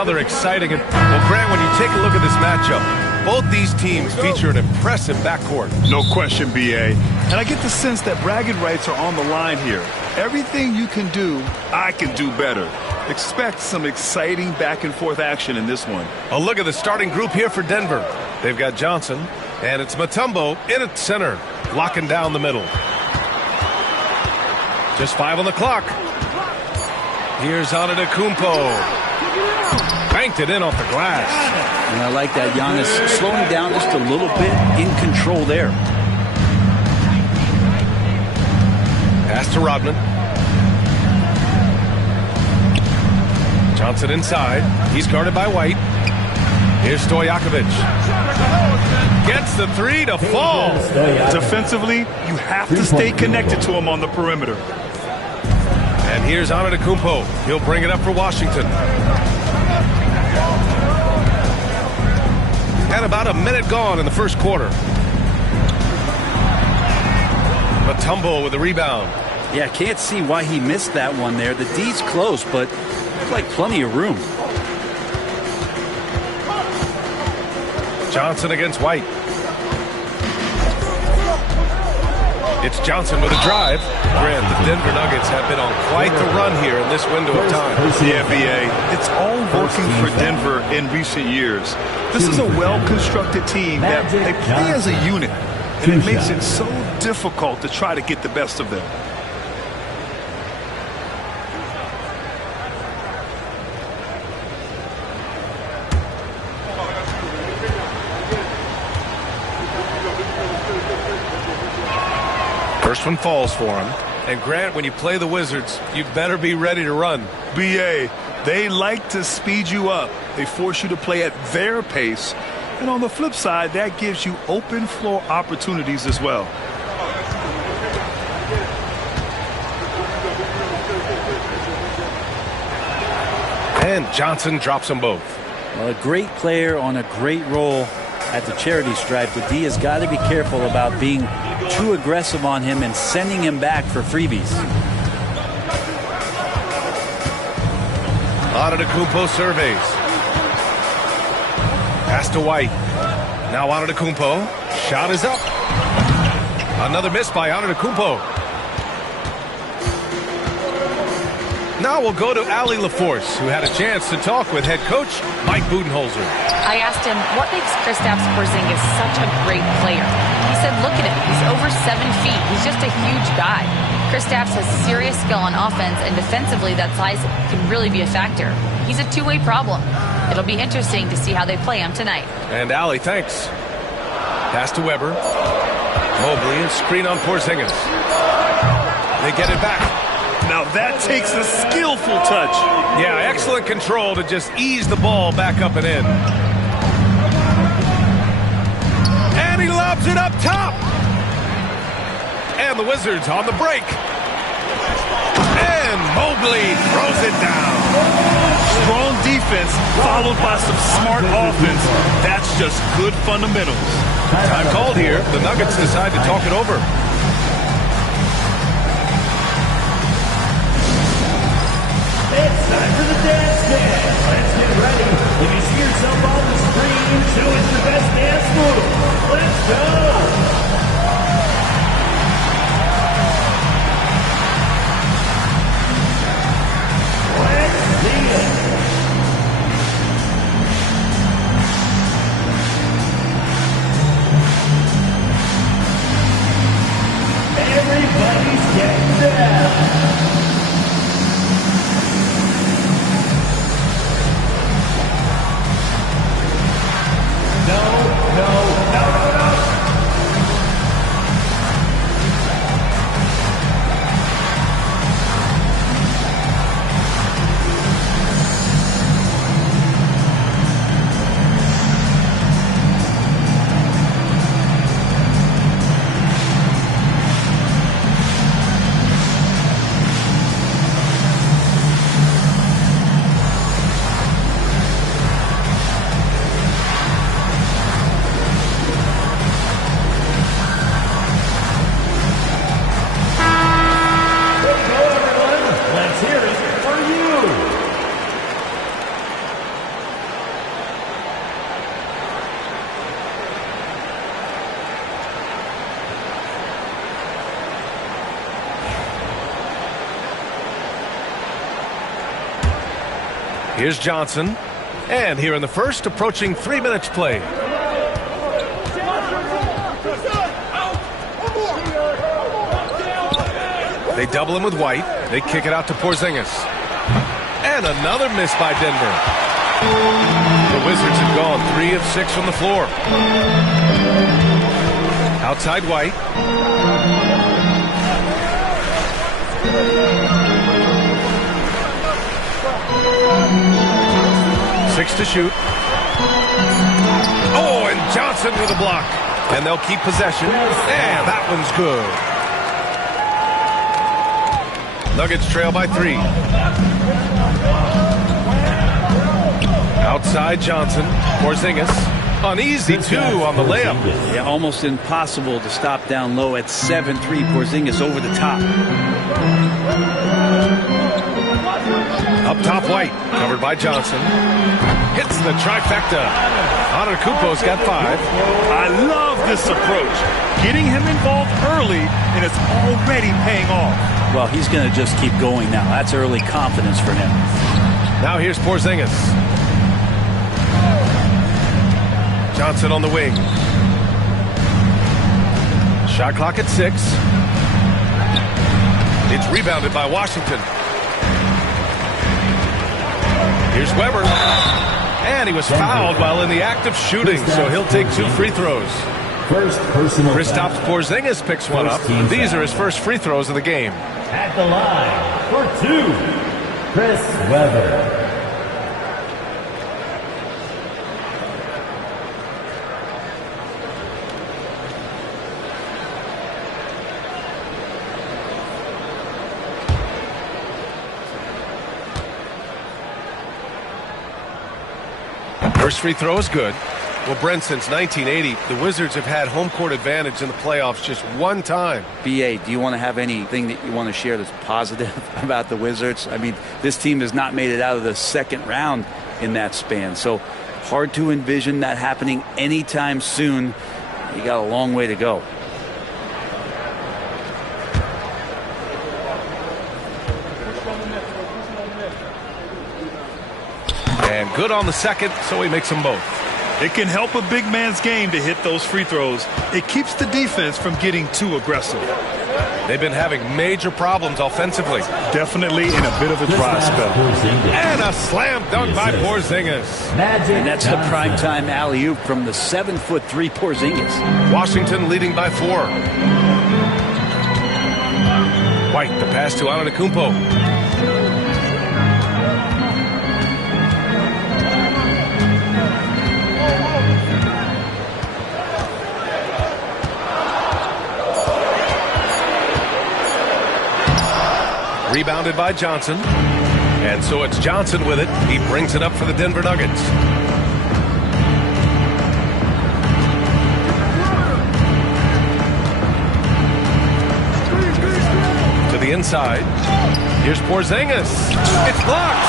another exciting. Well, Grant, when you take a look at this matchup, both these teams feature an impressive backcourt. No question, B.A. And I get the sense that bragging rights are on the line here. Everything you can do, I can do better. Expect some exciting back-and-forth action in this one. A look at the starting group here for Denver. They've got Johnson, and it's Mutombo in at center, locking down the middle. Just 5 on the clock. Here's Antetokounmpo. Banked it in off the glass. And I like that. Giannis slowing down just a little bit, in control there. Pass to Rodman. Johnson inside. He's guarded by White. Here's Stojakovic. Gets the three to fall. Defensively, you have to stay connected to him on the perimeter. And here's Antetokounmpo. He'll bring it up for Washington. And about a minute gone in the first quarter. Mutombo with the rebound. Yeah, can't see why he missed that one there. The D's close, but like plenty of room. Johnson against White. It's Johnson with a drive. Grant, the Denver Nuggets have been on quite the run here in this window of time. Yeah, B.A. It's all working for Denver in recent years. This is a well-constructed team that they play as a unit, and it makes it so difficult to try to get the best of them. First one falls for him. And Grant, when you play the Wizards, you better be ready to run. B.A., they like to speed you up. They force you to play at their pace. And on the flip side, that gives you open floor opportunities as well. And Johnson drops them both. Well, a great player on a great role at the charity stripe. The D has got to be careful about being too aggressive on him and sending him back for freebies. Antetokounmpo surveys. Pass to White. Now Antetokounmpo. Shot is up. Another miss by Antetokounmpo. Now we'll go to Allie LaForce, who had a chance to talk with head coach Mike Budenholzer. I asked him, what makes Kristaps Porzingis such a great player? He said, look at him. He's over 7 feet. He's just a huge guy. Kristaps has serious skill on offense, and defensively, that size can really be a factor. He's a two-way problem. It'll be interesting to see how they play him tonight. And Allie, thanks. Pass to Weber. Mobley and screen on Porzingis. They get it back. Now that takes a skillful touch. Yeah, excellent control to just ease the ball back up and in. And he lobs it up top. And the Wizards on the break. And Mobley throws it down. Strong defense followed by some smart offense. That's just good fundamentals. Time called here. The Nuggets decide to talk it over. It's time for the dance dance. Let's get ready. If you see yourself on the screen, show us the best dance move. Let's go. Let's see it. Everybody's getting down. Here's Johnson. And here in the first, approaching 3 minutes play. They double him with White. They kick it out to Porzingis. And another miss by Denver. The Wizards have gone 3 of 6 from the floor. Outside White. Six to shoot. Oh, and Johnson with a block. And they'll keep possession. And that one's good. Nuggets trail by 3. Outside Johnson. Porzingis. Uneasy, 2 on the layup. Yeah, almost impossible to stop down low at 7-3. Porzingis over the top. Up top, White. Covered by Johnson. Hits the trifecta. Antetokounmpo's got 5. I love this approach. Getting him involved early, and it's already paying off. Well, he's going to just keep going now. That's early confidence for him. Now here's Porzingis. Johnson on the wing. Shot clock at 6. It's rebounded by Washington. Here's Weber. And he was fouled while in the act of shooting, so he'll take 2 free throws. Kristaps Porzingis picks one up. These are his first free throws of the game. At the line for 2, Chris Webber. First free throw is good. Well, Brent, since 1980, the Wizards have had home court advantage in the playoffs just one time. B.A., do you want to have anything that you want to share that's positive about the Wizards? I mean, this team has not made it out of the second round in that span, so hard to envision that happening anytime soon. You got a long way to go. And good on the second, so he makes them both. It can help a big man's game to hit those free throws. It keeps the defense from getting too aggressive. They've been having major problems offensively. Definitely in a bit of a dry spell. And a slam dunk by Porzingis. And that's the primetime alley-oop from the 7'3" Porzingis. Washington leading by 4. White, the pass to Antetokounmpo. Rebounded by Johnson. And so it's Johnson with it. He brings it up for the Denver Nuggets. To the inside. Here's Porzingis. It's blocked.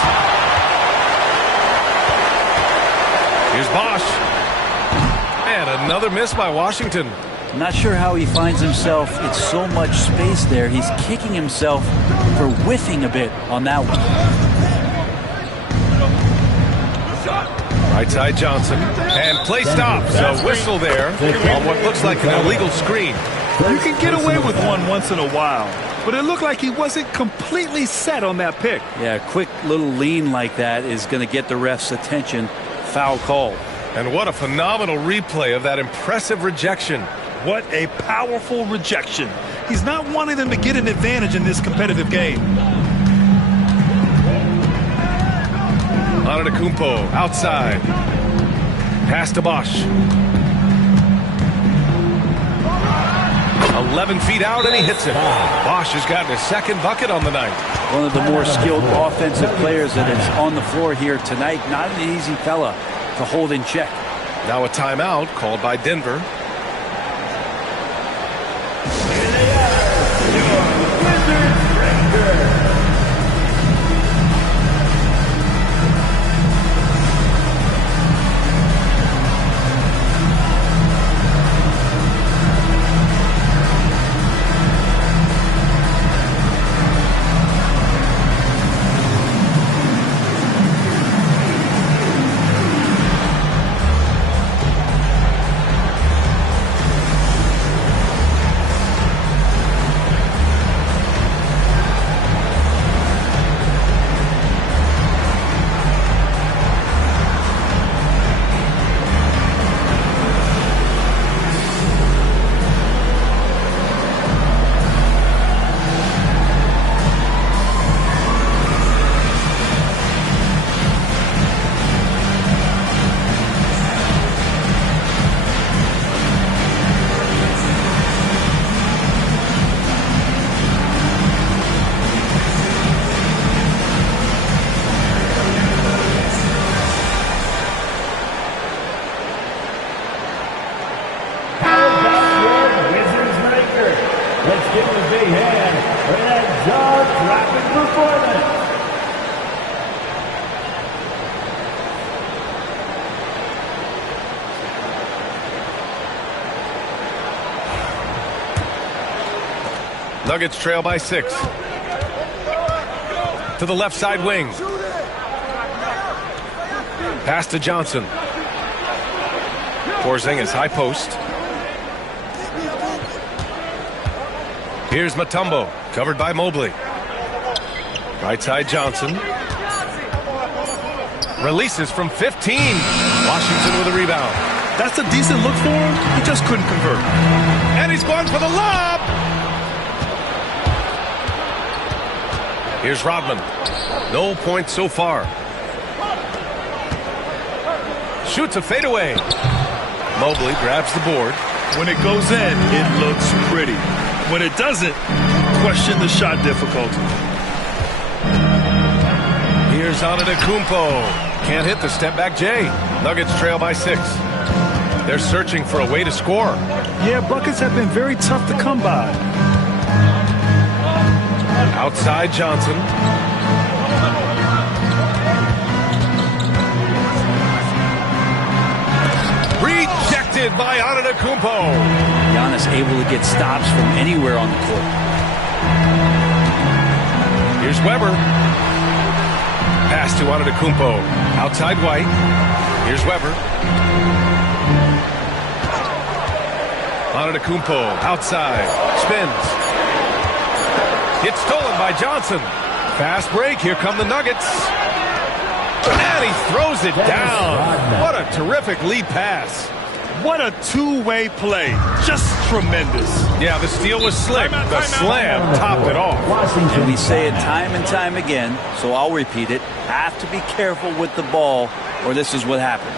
Here's Bosch. And another miss by Washington. Not sure how he finds himself. It's so much space there. He's kicking himself for whiffing a bit on that one. Right side Johnson. And play stops. A whistle there on what looks like an illegal screen. You can get away with one once in a while, but it looked like he wasn't completely set on that pick. Yeah, a quick little lean like that is going to get the ref's attention. Foul call. And what a phenomenal replay of that impressive rejection. What a powerful rejection. He's not wanting them to get an advantage in this competitive game. Antetokounmpo outside. Pass to Bosch. 11 feet out, and he hits it. Bosch has gotten his second bucket on the night. One of the more skilled offensive players that is on the floor here tonight. Not an easy fella to hold in check. Now a timeout called by Denver. Nuggets trail by 6. To the left side wing. Pass to Johnson. Porzingis, high post. Here's Mutombo, covered by Mobley. Right side Johnson. Releases from 15. Washington with a rebound. That's a decent look for him. He just couldn't convert. And he's going for the lob. Here's Rodman. No points so far. Shoots a fadeaway. Mobley grabs the board. When it goes in, it looks pretty. When it doesn't, question the shot difficulty. Here's Antetokounmpo. Can't hit the step back J. Nuggets trail by 6. They're searching for a way to score. Yeah, buckets have been very tough to come by. Outside Johnson. Rejected by Antetokounmpo. Giannis able to get stops from anywhere on the court. Here's Weber. Pass to Antetokounmpo. Outside White. Here's Weber. Antetokounmpo outside. Spins. It's stolen by Johnson. Fast break. Here come the Nuggets. And he throws it down. What a terrific lead pass. What a two-way play. Just tremendous. Yeah, the steal was slick. The slam topped it off. And we say it time and time again, so I'll repeat it. Have to be careful with the ball, or this is what happens.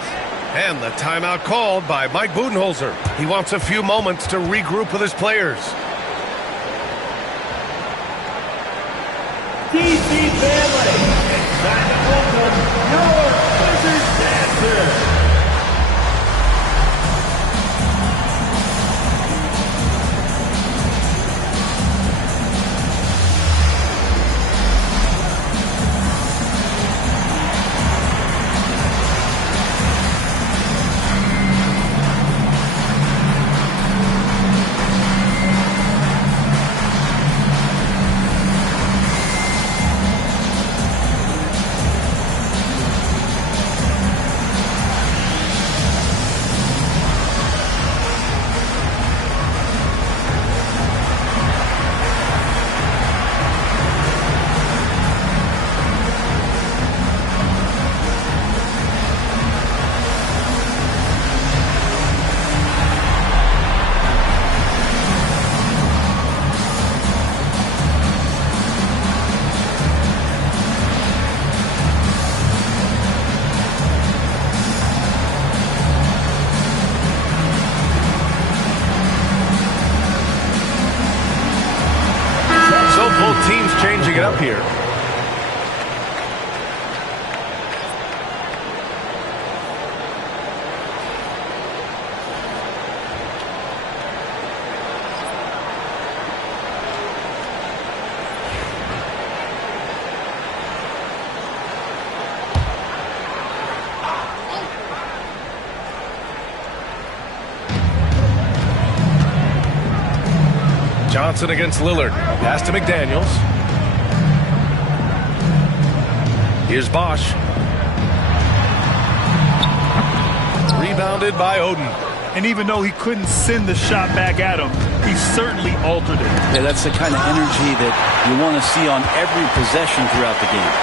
And the timeout called by Mike Budenholzer. He wants a few moments to regroup with his players. DC family, it's time to welcome your Wizards dancer. Teams changing it up here. Johnson against Lillard. Pass to McDaniels. Here's Bosch. Rebounded by Oden. And even though he couldn't send the shot back at him, he certainly altered it. Yeah, that's the kind of energy that you want to see on every possession throughout the game.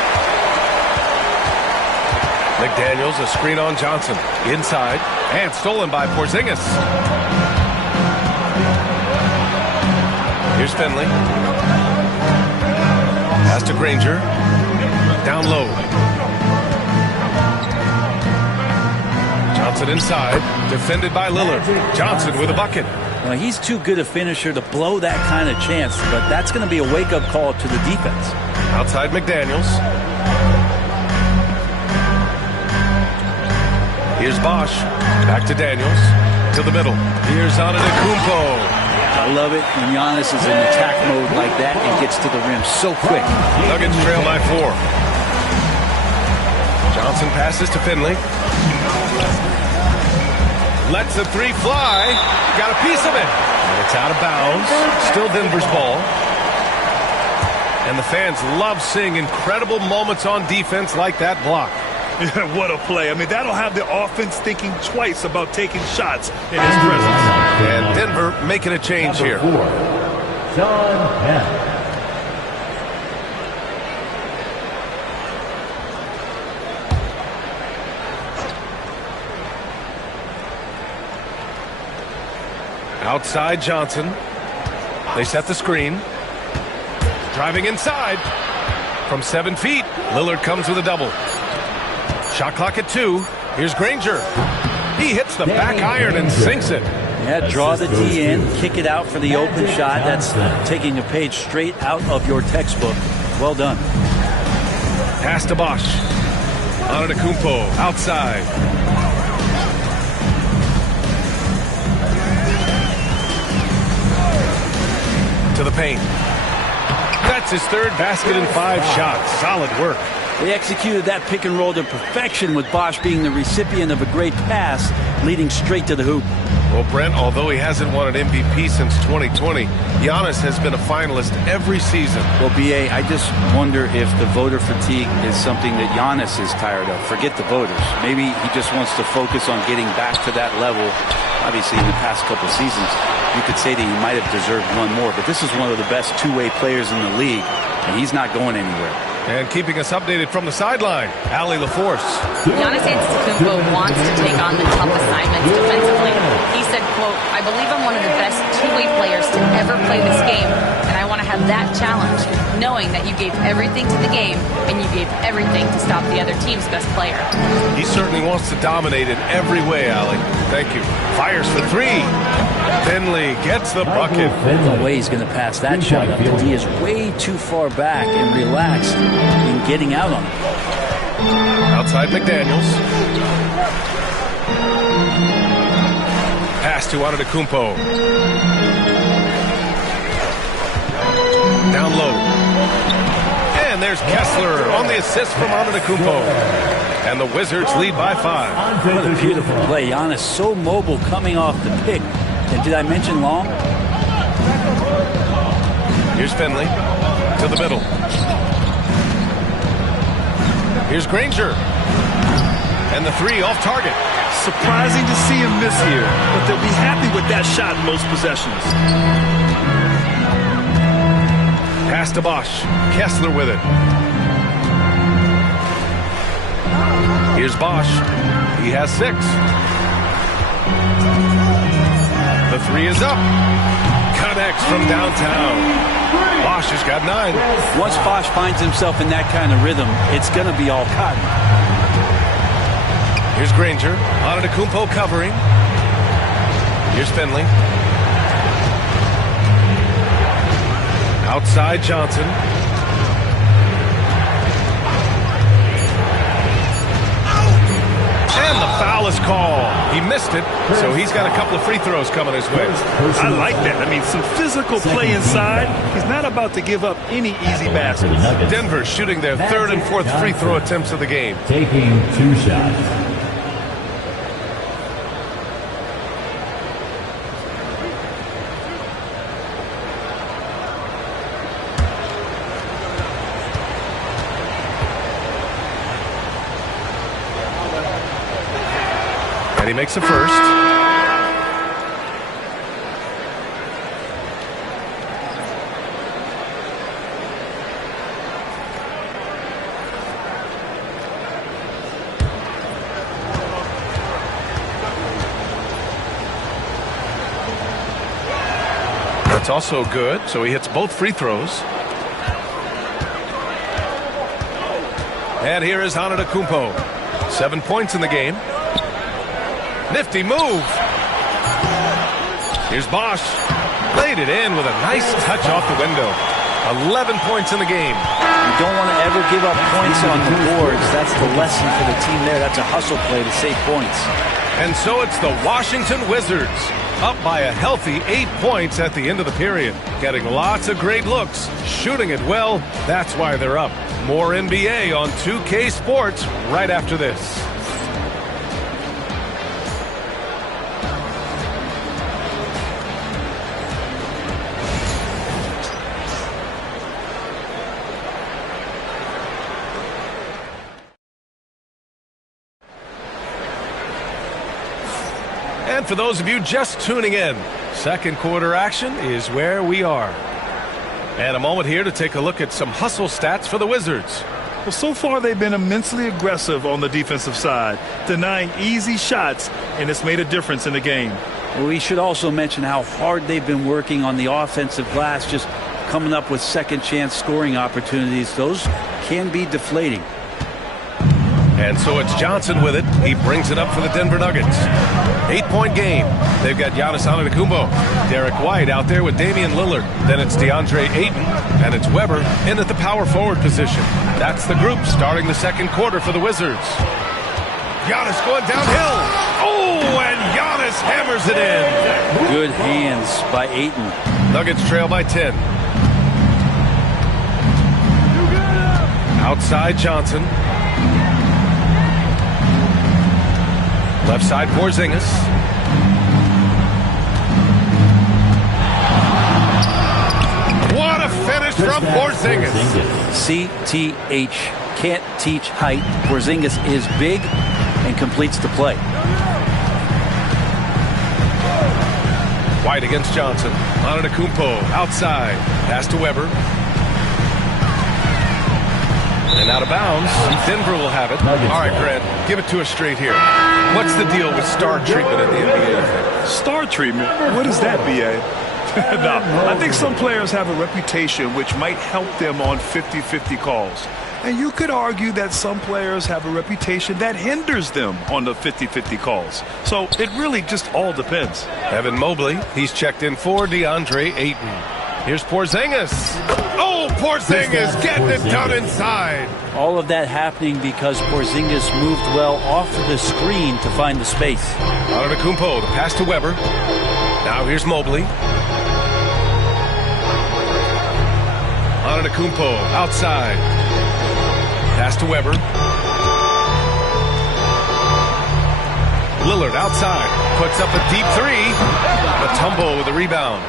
McDaniels, a screen on Johnson. Inside. And stolen by Porzingis. Here's Finley. Pass to Granger. Down low. Johnson inside. Defended by Lillard. Johnson with a bucket. Well, he's too good a finisher to blow that kind of chance, but that's going to be a wake-up call to the defense. Outside McDaniels. Here's Bosch. Back to Daniels. To the middle. Here's Antetokounmpo. I love it when Giannis is in attack mode like that and gets to the rim so quick. Nuggets trail by 4. Johnson passes to Finley. Lets the three fly. Got a piece of it. And it's out of bounds. Still Denver's ball. And the fans love seeing incredible moments on defense like that block. What a play. I mean, that'll have the offense thinking twice about taking shots in his presence. And Denver making a change here. Outside Johnson. They set the screen. Driving inside. From 7 feet, Lillard comes with a double. Shot clock at 2. Here's Granger. He hits the back iron and sinks it. Yeah, draw the D in, kick it out for the open shot. That's taking a page straight out of your textbook. Well done. Pass to Bosch. Antetokounmpo outside. To the paint. That's his third basket in 5 shots. Solid work. They executed that pick and roll to perfection, with Bosch being the recipient of a great pass, leading straight to the hoop. Well, Brent, although he hasn't won an MVP since 2020, Giannis has been a finalist every season. Well, B.A., I just wonder if the voter fatigue is something that Giannis is tired of. Forget the voters. Maybe he just wants to focus on getting back to that level. Obviously, in the past couple seasons, you could say that he might have deserved one more, but this is one of the best two-way players in the league, and he's not going anywhere. And keeping us updated from the sideline, Allie LaForce. Giannis Antetokounmpo wants to take on the tough assignments defensively. He said, quote, "I believe I'm one of the best two-way players to ever play this game, and I want to have that challenge, knowing that you gave everything to the game and you gave everything to stop the other team's best player." He certainly wants to dominate in every way, Allie. Thank you. Fires for 3. Finley gets the bucket. No way he's going to pass that shot up. The D is way too far back and relaxed in getting out on it. Outside McDaniels. Pass to Antetokounmpo. Down low. And there's Kessler on the assist from Antetokounmpo. And the Wizards lead by 5. What a beautiful play. Giannis so mobile coming off the pick. And did I mention long? Here's Finley to the middle. Here's Granger. And the 3 off target. Surprising to see him miss here, but they'll be happy with that shot in most possessions. Pass to Bosch. Kessler with it. Here's Bosch. He has 6. The 3 is up. Connects from downtown. Bosch has got 9. Once Bosch finds himself in that kind of rhythm, it's going to be all cotton. Here's Granger. Antetokounmpo covering. Here's Finley. Outside Johnson. And the foul is called. He missed it, so he's got a couple of free throws coming his way. I like that. I mean, some physical play inside. He's not about to give up any easy baskets. Denver shooting their 3rd and 4th free throw attempts of the game. Taking 2 shots. And he makes the first. That's also good, so he hits both free throws. And here is Antetokounmpo. 7 points in the game. Nifty move. Here's Bosch. Laid it in with a nice touch off the window. 11 points in the game. You don't want to ever give up points on the boards. That's the lesson for the team there. That's a hustle play to save points. And so it's the Washington Wizards, up by a healthy 8 points at the end of the period. Getting lots of great looks, shooting it well. That's why they're up. More NBA on 2K Sports right after this. And for those of you just tuning in, second quarter action is where we are. And a moment here to take a look at some hustle stats for the Wizards. Well, so far they've been immensely aggressive on the defensive side, denying easy shots, and it's made a difference in the game. We should also mention how hard they've been working on the offensive glass, just coming up with second chance scoring opportunities. Those can be deflating. And so it's Johnson with it. He brings it up for the Denver Nuggets. 8-point game. They've got Giannis Antetokounmpo, Derek White out there with Damian Lillard. Then it's DeAndre Ayton, and it's Weber in at the power forward position. That's the group starting the second quarter for the Wizards. Giannis going downhill. Oh, and Giannis hammers it in. Good hands by Ayton. Nuggets trail by 10. Outside Johnson. Left side Porzingis. What a finish from Porzingis. CTH. Can't teach height. Porzingis is big and completes the play. White against Johnson. Antetokounmpo outside. Pass to Weber. And out of bounds. Denver will have it. All right, Grant, give it to us straight here. What's the deal with star treatment in the NBA? Star treatment? What is that, B.A.? No, I think some players have a reputation which might help them on 50-50 calls. And you could argue that some players have a reputation that hinders them on the 50-50 calls. So it really just all depends. Evan Mobley, he's checked in for DeAndre Ayton. Here's Porzingis. Oh, Porzingis getting it done inside. All of that happening because Porzingis moved well off of the screen to find the space. Antetokounmpo, the pass to Weber. Now here's Mobley. Antetokounmpo outside. Pass to Weber. Lillard outside. Puts up a deep three. Mutombo with a rebound.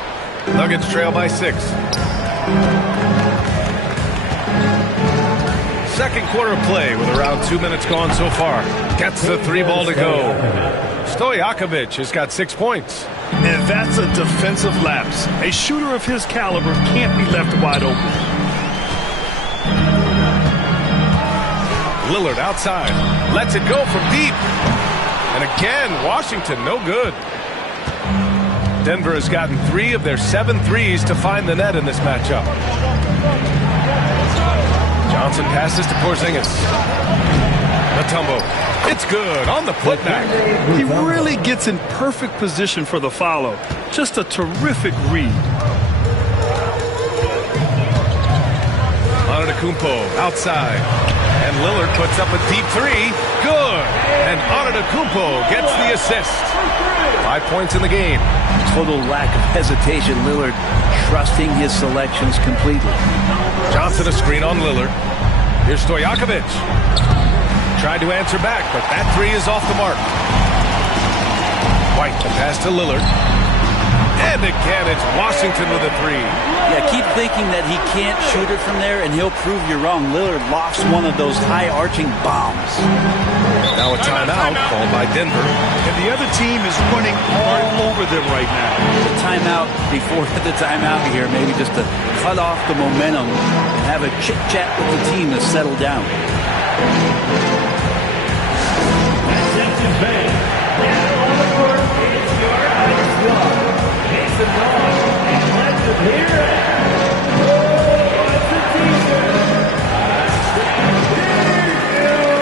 Nuggets trail by 6. Second quarter play with around 2 minutes gone so far. Gets the 3 ball to go. Stojakovic has got 6 points. And that's a defensive lapse. A shooter of his caliber can't be left wide open. Lillard outside. Lets it go from deep. And again, Washington no good. Denver has gotten 3 of their 7 threes to find the net in this matchup. Johnson passes to Porzingis. Mutombo. It's good on the putback. He really gets in perfect position for the follow. Just a terrific read. Antetokounmpo outside. And Lillard puts up a deep 3. Good. And Antetokounmpo gets the assist. 5 points in the game. Total lack of hesitation. Lillard trusting his selections completely. Johnson a screen on Lillard. Here's Stojakovic. Tried to answer back, but that 3 is off the mark. White, the pass to Lillard. And again, it's Washington with a 3. Yeah, keep thinking that he can't shoot it from there, and he'll prove you wrong. Lillard lofts one of those high-arching bombs. Now a timeout called by Denver. And the other team is running all over them right now. The timeout before the timeout here, maybe just to cut off the momentum and have a chit-chat with the team to settle down. Attention fans, now on the court is your ice dog, Mason Long, and let's hear it. Oh, it's a t-shirt. I say, hear you.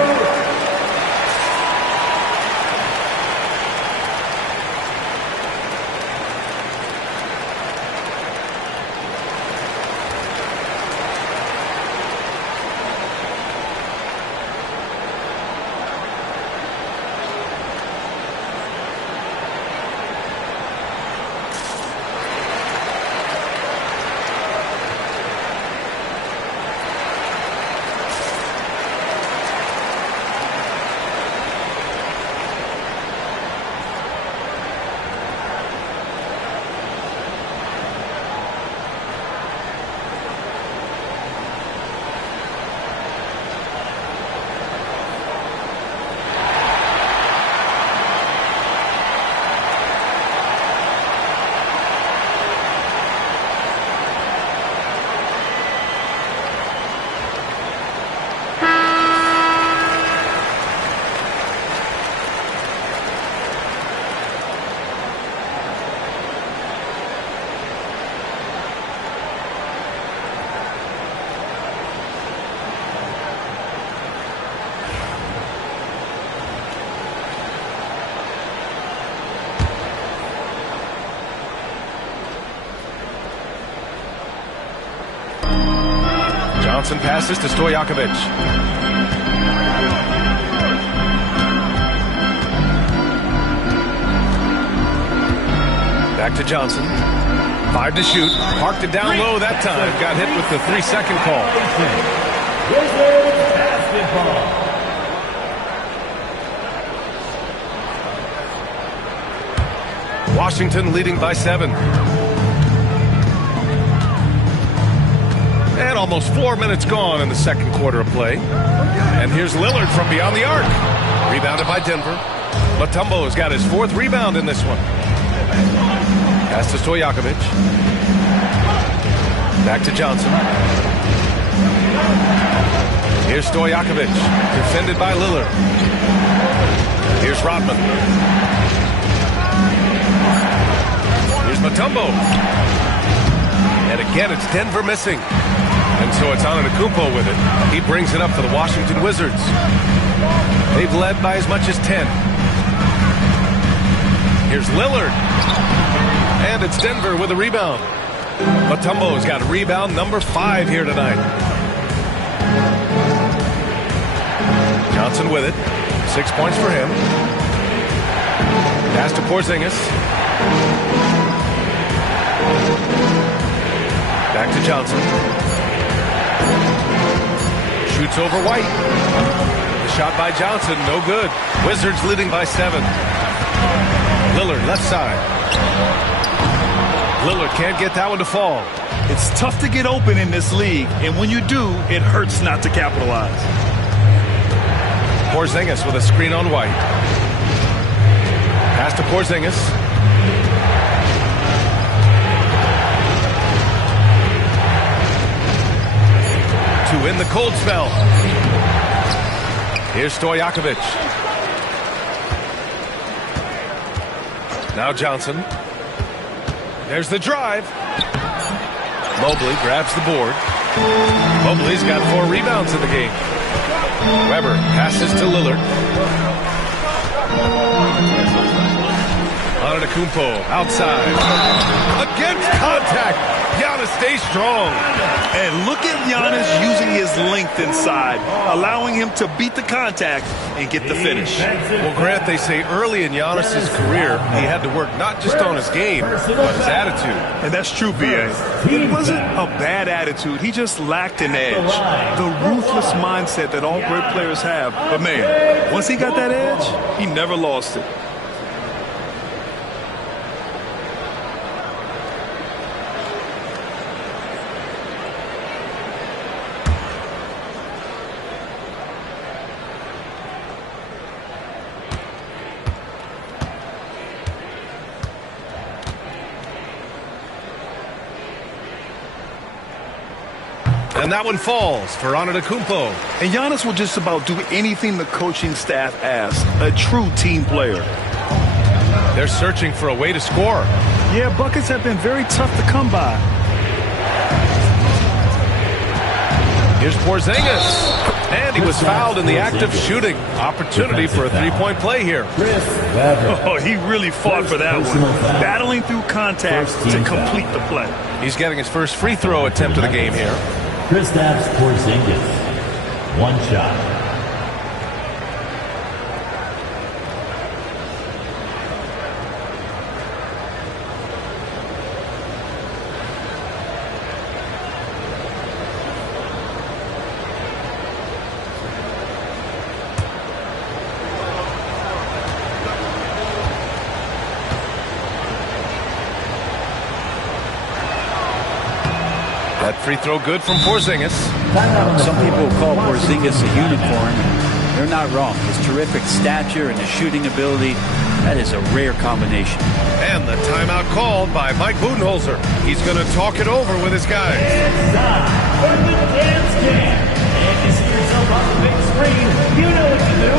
Johnson passes to Stojakovic. Back to Johnson. 5 to shoot. Parked it down low that time. Got hit with the 3-second call. Wizards basketball. Washington leading by 7. And almost 4 minutes gone in the second quarter of play. And here's Lillard from beyond the arc. Rebounded by Denver. Mutombo's got his 4th rebound in this one. Pass to Stojakovic. Back to Johnson. Here's Stojakovic. Defended by Lillard. Here's Rodman. Here's Mutombo. And again, it's Denver missing. And so it's Antetokounmpo with it. He brings it up for the Washington Wizards. They've led by as much as 10. Here's Lillard. And it's Denver with a rebound. Mutombo's got rebound number 5 here tonight. Johnson with it. 6 points for him. Pass to Porzingis. Back to Johnson. Shoots over White. The shot by Johnson, no good. Wizards leading by 7. Lillard, left side. Lillard can't get that one to fall. It's tough to get open in this league, and when you do, it hurts not to capitalize. Porzingis with a screen on White. Pass to Porzingis. To win the cold spell. Here's Stojakovic. Now Johnson. There's the drive. Mobley grabs the board. Mobley's got 4 rebounds in the game. Weber passes to Lillard. Antetokounmpo outside. Against contact. Giannis stays strong. And look at Giannis using his length inside, allowing him to beat the contact and get the finish. Well, Grant, they say early in Giannis's career, he had to work not just on his game, but his attitude. And that's true, B.A. It wasn't a bad attitude. He just lacked an edge. The ruthless mindset that all great players have. But, man, once he got that edge, he never lost it. And that one falls for Antetokounmpo. And Giannis will just about do anything the coaching staff asks. A true team player. They're searching for a way to score. Yeah, buckets have been very tough to come by. Here's Porzingis. And he was fouled in the act of shooting. Opportunity for a 3-point play here. Oh, he really fought for that one. Battling through contact to complete the play. He's getting his first free throw attempt of the game here. Kristaps Porzingis. 1 shot. That free throw good from Porzingis. Some people call Porzingis a unicorn. They're not wrong. His terrific stature and his shooting ability, that is a rare combination. And the timeout called by Mike Budenholzer. He's going to talk it over with his guys. It's time for the dance can. And you see yourself on the big screen. You know what to do.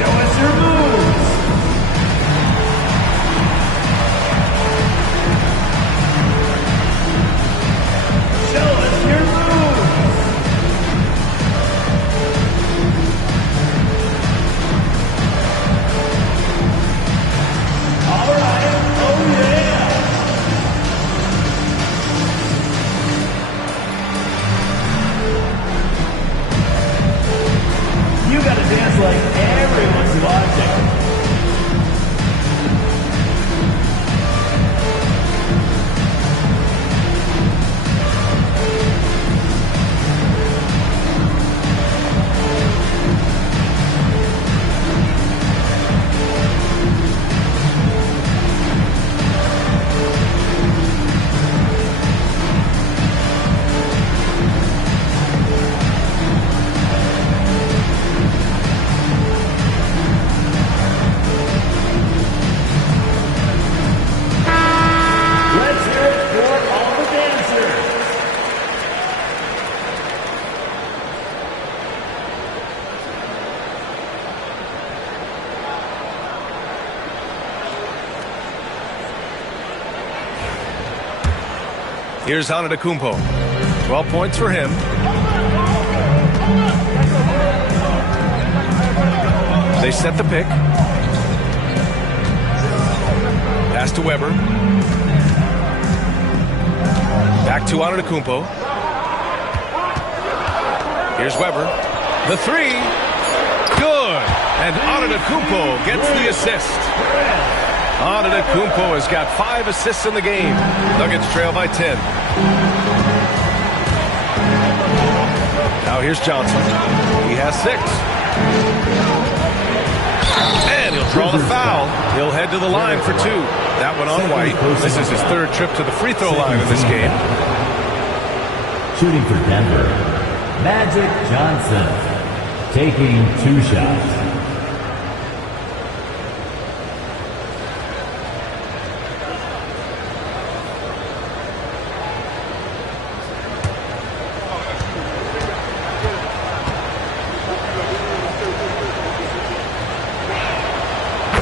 Show us your moves. Show us your moves. All right. Oh, yeah. Here's Antetokounmpo. 12 points for him. They set the pick. Pass to Weber. Back to Antetokounmpo. Here's Weber. The three. Good. And Antetokounmpo gets the assist. Antetokounmpo has got 5 assists in the game. Nuggets trail by 10. Now here's Johnson. He has 6. And he'll draw the foul. He'll head to the line for 2. That one on White. This is his 3rd trip to the free throw line in this game. Shooting for Denver, Magic Johnson, taking 2 shots.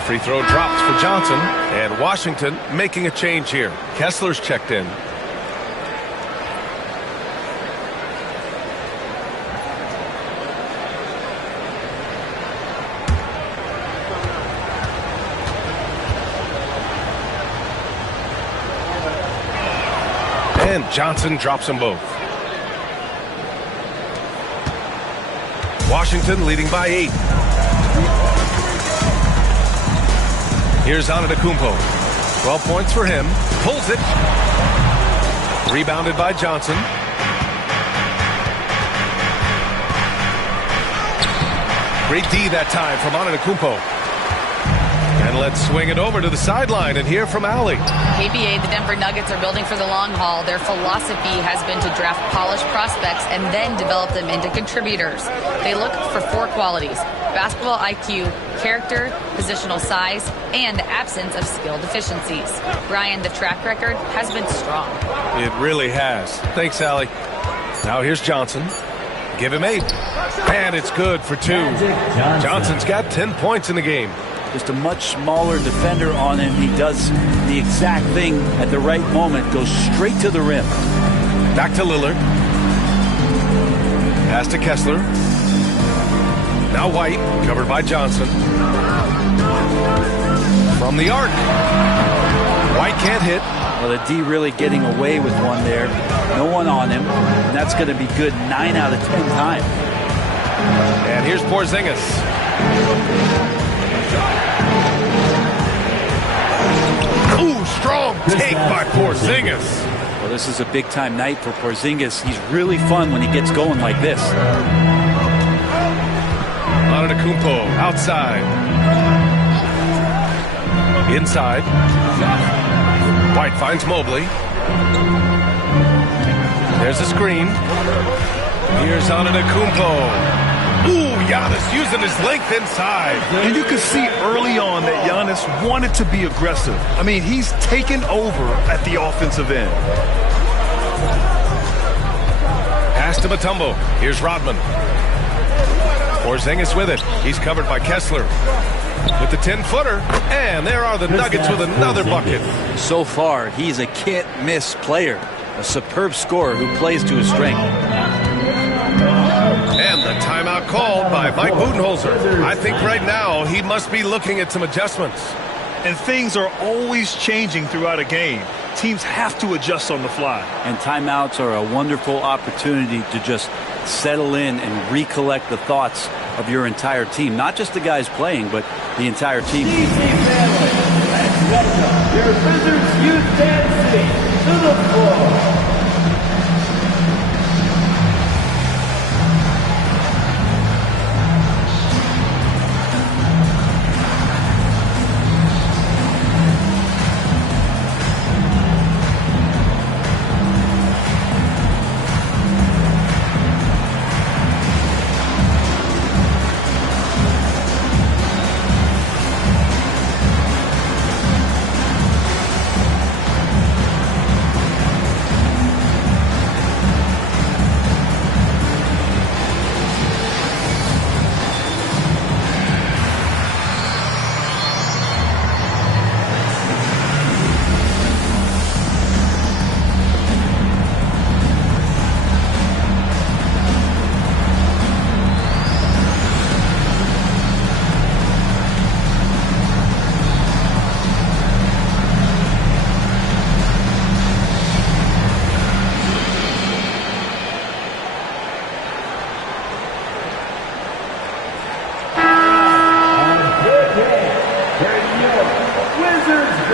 Free throw drops for Johnson, and Washington making a change here. Kessler's checked in. And Johnson drops them both. Washington leading by 8. Here's Antetokounmpo. 12 points for him. Pulls it. Rebounded by Johnson. Great D that time from Antetokounmpo. And let's swing it over to the sideline and hear from Allie. KBA, the Denver Nuggets are building for the long haul. Their philosophy has been to draft polished prospects and then develop them into contributors. They look for 4 qualities: basketball IQ, character, positional size, and the absence of skill deficiencies. Brian, the track record has been strong. It really has. Thanks, Allie. Now here's Johnson. Give him 8. And it's good for 2. Johnson's got 10 points in the game. Just a much smaller defender on him. He does the exact thing at the right moment. Goes straight to the rim. Back to Lillard. Pass to Kessler. Now White, covered by Johnson. From the arc. White can't hit. Well, the D really getting away with one there. No one on him. And that's going to be good 9 out of 10 times. And here's Porzingis. Ooh, strong take by Porzingis. Well, this is a big-time night for Porzingis. He's really fun when he gets going like this. Antetokounmpo outside. Inside. White finds Mobley. There's a screen. Here's Antetokounmpo. Ooh, Giannis using his length inside. And you could see early on that Giannis wanted to be aggressive. I mean, he's taken over at the offensive end. Pass to Mutombo. Here's Rodman. Porzingis with it. He's covered by Kessler. With the 10-footer. And there are the Nuggets with another bucket. So far, he's a can't-miss player. A superb scorer who plays to his strength. And the timeout called by Mike Budenholzer. I think right now he must be looking at some adjustments. And things are always changing throughout a game. Teams have to adjust on the fly. And timeouts are a wonderful opportunity to just settle in and recollect the thoughts of your entire team. Not just the guys playing, but the entire team. DC family, let's welcome your Wizards youth dance team to the floor.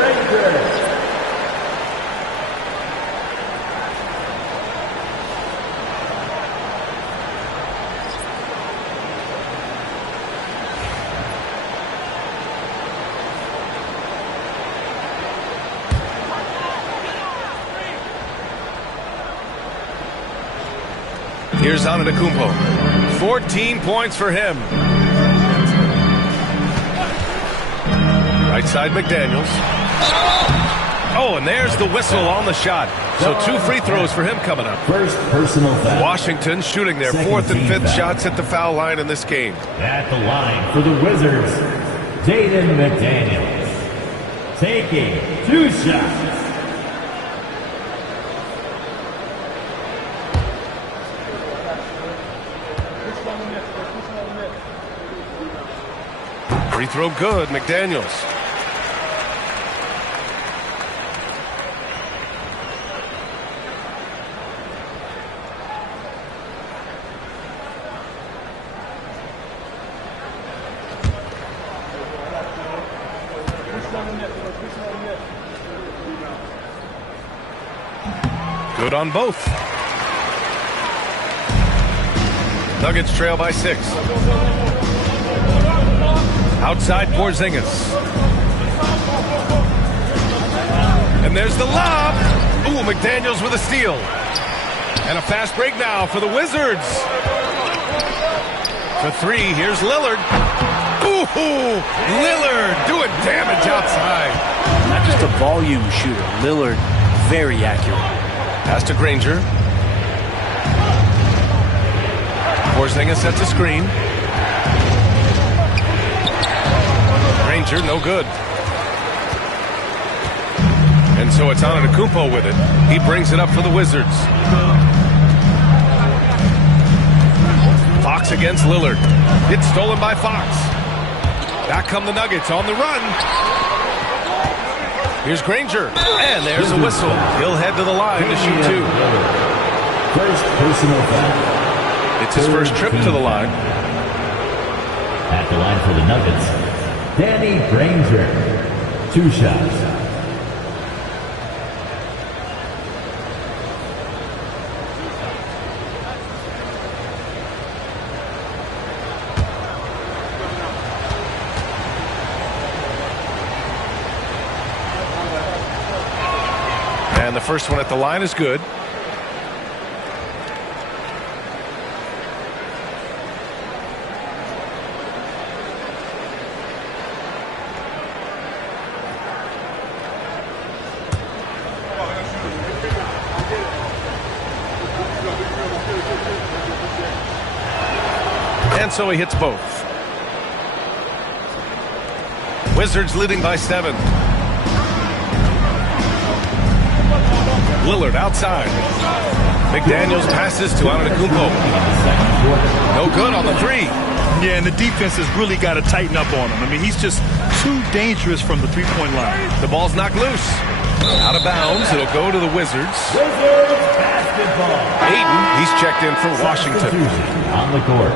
Rangers. Here's Antetokounmpo. 14 points for him. Right side McDaniels. Oh, and there's the whistle on the shot. So 2 free throws for him coming up. First personal foul. Washington shooting their Second 4th and team 5th foul. shots at the foul line in this game. At the line for the Wizards, Jaden McDaniels. Taking 2 shots. Free throw good, McDaniels. Good on both. Nuggets trail by 6. Outside Porzingis. And there's the lob. Ooh, McDaniels with a steal. And a fast break now for the Wizards. For 3, here's Lillard. Ooh, Lillard doing damage outside. Not just a volume shooter. Lillard, very accurate. Pass to Granger. Porzingis sets a screen. Granger, no good. And so it's Antetokounmpo with it. He brings it up for the Wizards. Fox against Lillard. It's stolen by Fox. Back come the Nuggets on the run. Here's Granger. And there's a whistle. He'll head to the line to shoot 2. First personal foul. It's his first trip to the line. At the line for the Nuggets, Danny Granger. 2 shots. And the first one at the line is good. And so he hits both. Wizards leading by 7. Lillard outside. McDaniels passes to Antetokounmpo. No good on the 3. Yeah, and the defense has really got to tighten up on him. I mean, he's just too dangerous from the three-point line. The ball's knocked loose. Out of bounds. It'll go to the Wizards. Wizards basketball. Aiden, he's checked in for Washington. Substitution on the court.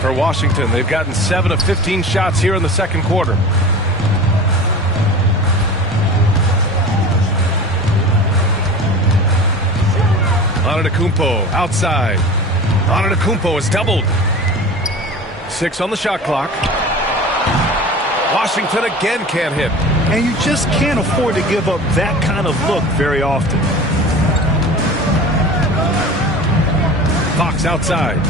For Washington, they've gotten 7 of 15 shots here in the second quarter. Antetokounmpo outside. Antetokounmpo is doubled. 6 on the shot clock. Washington again can't hit. And you just can't afford to give up that kind of look very often. Fox outside.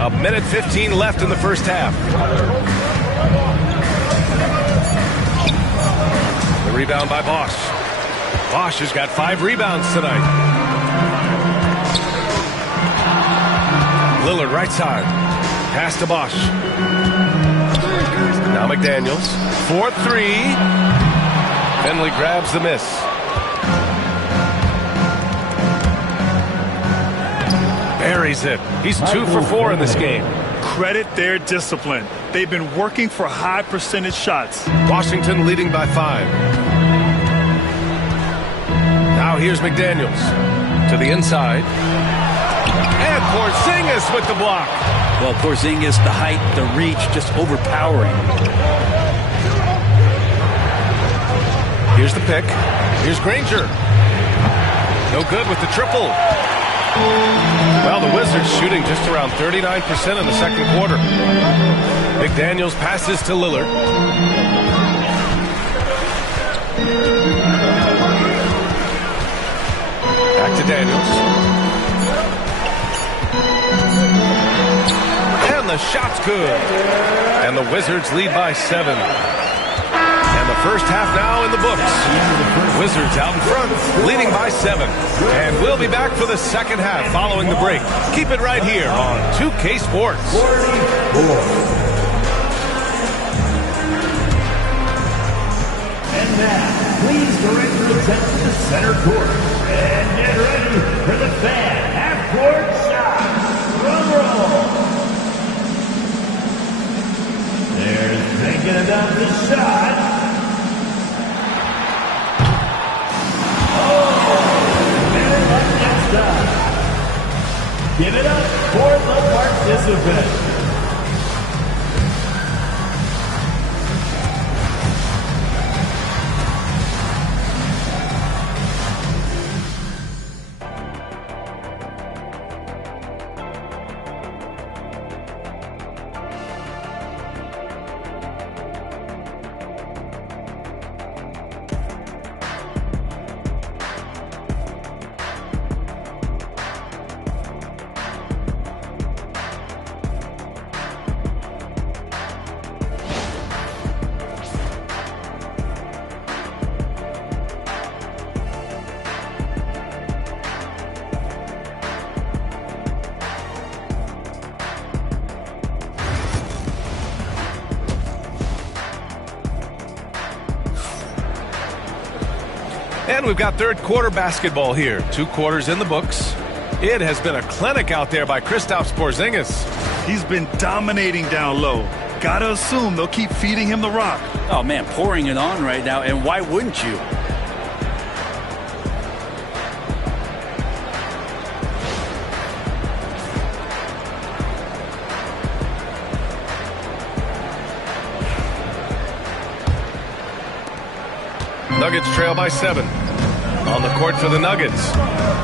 A minute 15 left in the first half. The rebound by Bosch. Bosch has got 5 rebounds tonight. Lillard right side. Pass to Bosch. Now McDaniels. 4-3. Finley grabs the miss. Buries it. He's 2 for 4 in this game. Credit their discipline. They've been working for high percentage shots. Washington leading by 5. Now here's McDaniels to the inside. And Porzingis with the block. Well, Porzingis, the height, the reach, just overpowering. Here's the pick. Here's Granger. No good with the triple. Well, the Wizards shooting just around 39% in the second quarter. McDaniels passes to Lillard. Back to Daniels. And the shot's good. And the Wizards lead by 7. And the first half now in the books. Wizards out in front, leading by 7. And we'll be back for the second half following the break. Keep it right here on 2K Sports. And now, please direct your attention to center court. And get ready for the fan half-court shot. Drum roll. They're thinking about the shot. Give it up for the participants. And we've got third quarter basketball here. 2 quarters in the books. It has been a clinic out there by Kristaps Porzingis. He's been dominating down low. Gotta assume they'll keep feeding him the rock. Oh, man, pouring it on right now, and why wouldn't you? Nuggets trail by 7. On the court for the Nuggets,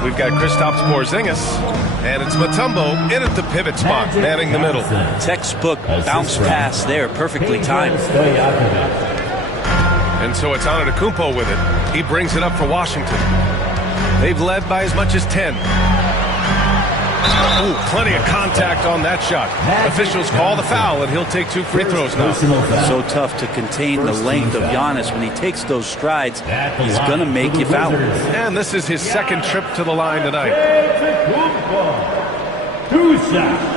we've got Kristaps Porzingis, and it's Mutombo in at the pivot spot, manning the middle. Textbook bounce pass there, perfectly timed. And so it's Antetokounmpo with it. He brings it up for Washington. They've led by as much as 10. Ooh, plenty of contact on that shot. Officials call the foul, and he'll take 2 free throws now. So tough to contain the length of Giannis. When he takes those strides, he's going to make you foul. And this is his second trip to the line tonight. 2 shots.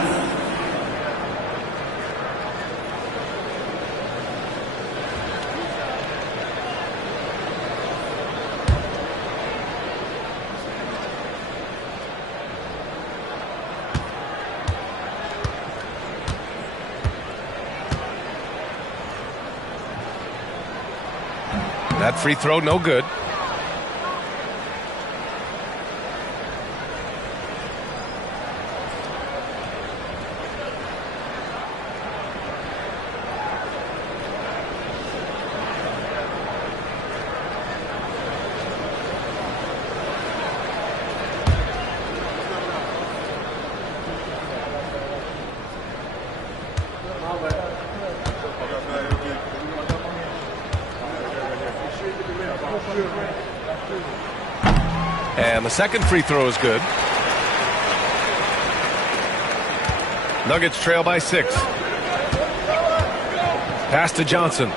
That free throw, no good. And the second free throw is good. Nuggets trail by 6. Pass to Johnson.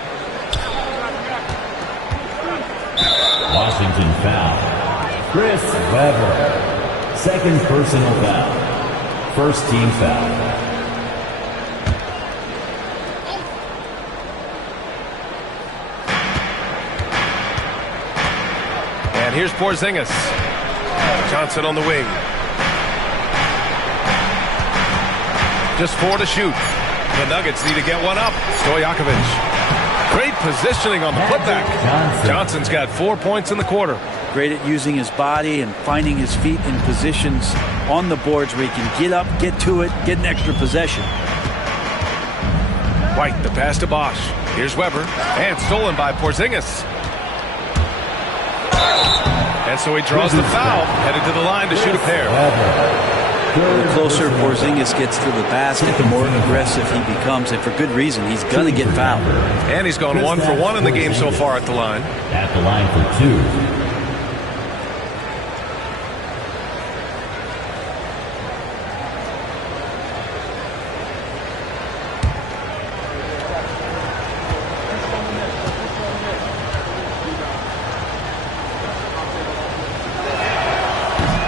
Washington foul. Chris Webber. Second personal foul. First team foul. And here's Porzingis. Johnson on the wing. Just 4 to shoot. The Nuggets need to get one up. Stojakovic. Great positioning on the putback. Johnson's got 4 points in the quarter. Great at using his body and finding his feet in positions on the boards where he can get up, get to it, get an extra possession. White, the pass to Bosch. Here's Weber, and stolen by Porzingis. And so he draws the foul, headed to the line to shoot a pair. The closer Porzingis gets to the basket, the more aggressive he becomes, and for good reason. He's going to get fouled. And he's gone 1 for 1 in the game so far at the line. At the line for 2.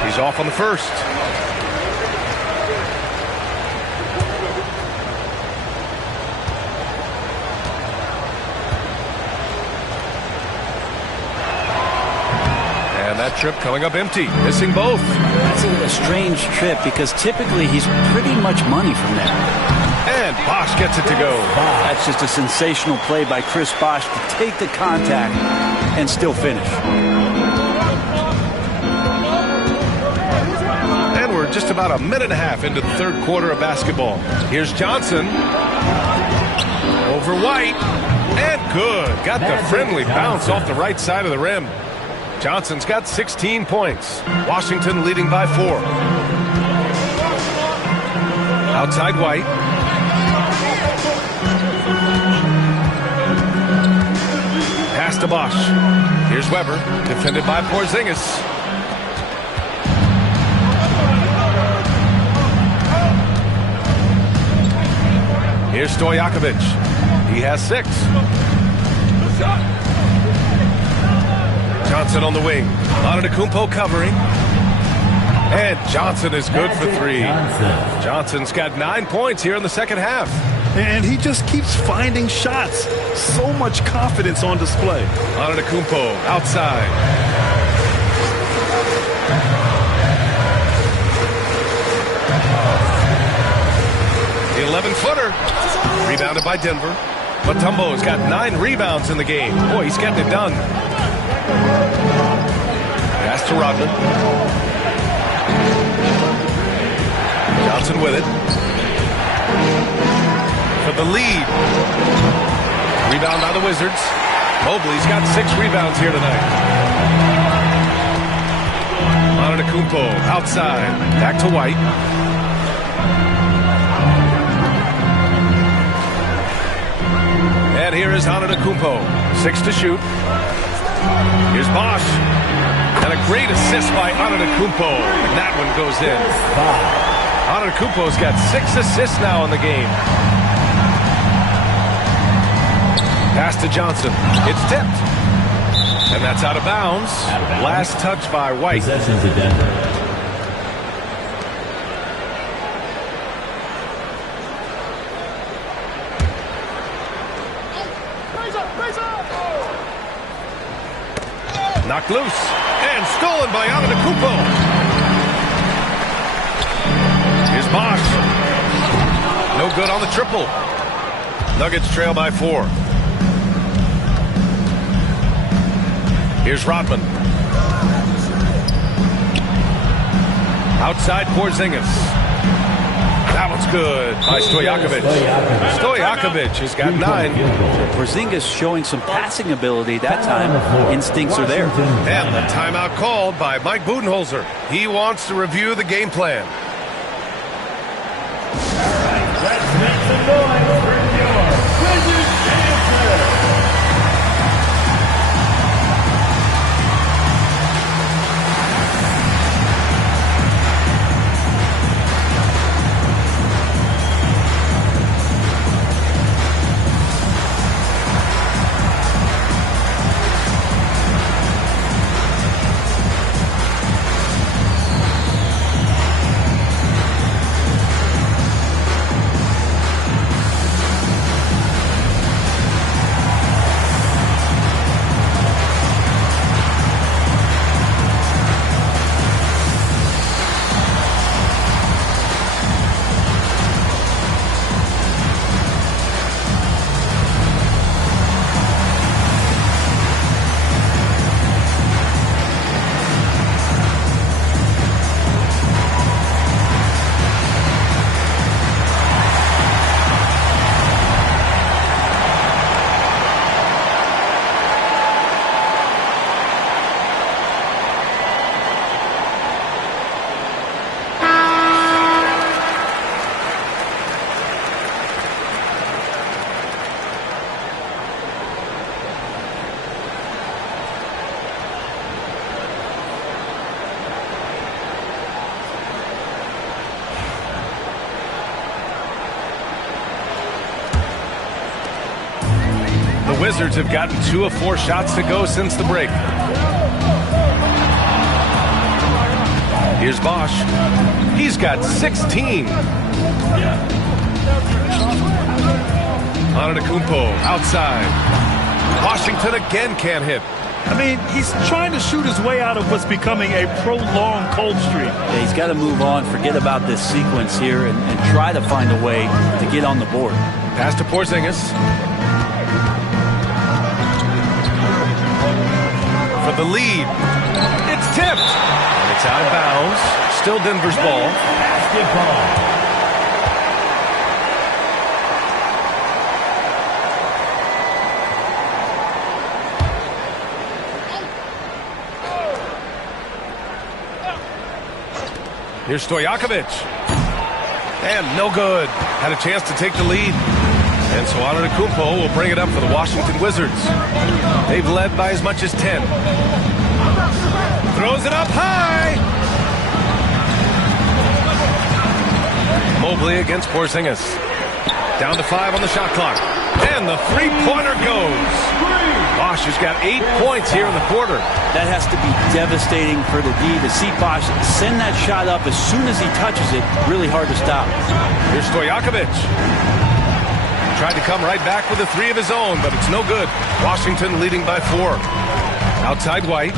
He's off on the first. And that trip coming up empty, missing both. That's a strange trip because typically he's pretty much money from that. And Bosch gets it to go. That's just a sensational play by Chris Bosch to take the contact and still finish. And we're just about a minute and a half into the third quarter of basketball. Here's Johnson. Over White. And good. Got the friendly bounce off the right side of the rim. Johnson's got 16 points. Washington leading by 4. Outside White. Pass to Bosch. Here's Weber. Defended by Porzingis. Here's Stojakovic. He has 6. Johnson on the wing. Antetokounmpo covering. And Johnson is good for 3. Johnson's got 9 points here in the second half. And he just keeps finding shots. So much confidence on display. Antetokounmpo outside. The 11-footer. Rebounded by Denver. Mutombo's got 9 rebounds in the game. Boy, he's getting it done. Pass to Rodman. Johnson with it. For the lead. Rebound by the Wizards. Mobley's got 6 rebounds here tonight. Antetokounmpo outside. Back to White. And here is Antetokounmpo. 6 to shoot. Here's Bosch. And a great assist by Antetokounmpo. And that one goes in. Antetokounmpo's got 6 assists now in the game. Pass to Johnson. It's tipped. And that's out of bounds. Last touch by White. Possession to Denver. Knocked loose. And stolen by Antetokounmpo. Here's Bosch. No good on the triple. Nuggets trail by 4. Here's Rodman. Outside Porzingis. That one's good by Stojakovic. Stojakovic has got 9. Porzingis showing some passing ability that time. Instincts are there. And the timeout called by Mike Budenholzer. He wants to review the game plan. Let's make some noise for your Wizards answer. Wizards have gotten 2 of 4 shots to go since the break. Here's Bosch. He's got 16. Antetokounmpo outside. Washington again can't hit. I mean, he's trying to shoot his way out of what's becoming a prolonged cold streak. Yeah, he's got to move on, forget about this sequence here, and try to find a way to get on the board. Pass to Porzingis. For the lead. It's tipped. And it's out of bounds. Still Denver's ball. Basketball. Here's Stojakovic. And no good. Had a chance to take the lead. And so Antetokounmpo will bring it up for the Washington Wizards. They've led by as much as 10. Throws it up high. Mobley against Porzingis. Down to 5 on the shot clock. And the three-pointer goes. Bosch has got 8 points here in the quarter. That has to be devastating for the D to see Bosch send that shot up as soon as he touches it. Really hard to stop. Here's Stojakovic. Tried to come right back with a 3 of his own, but it's no good. Washington leading by 4. Outside White.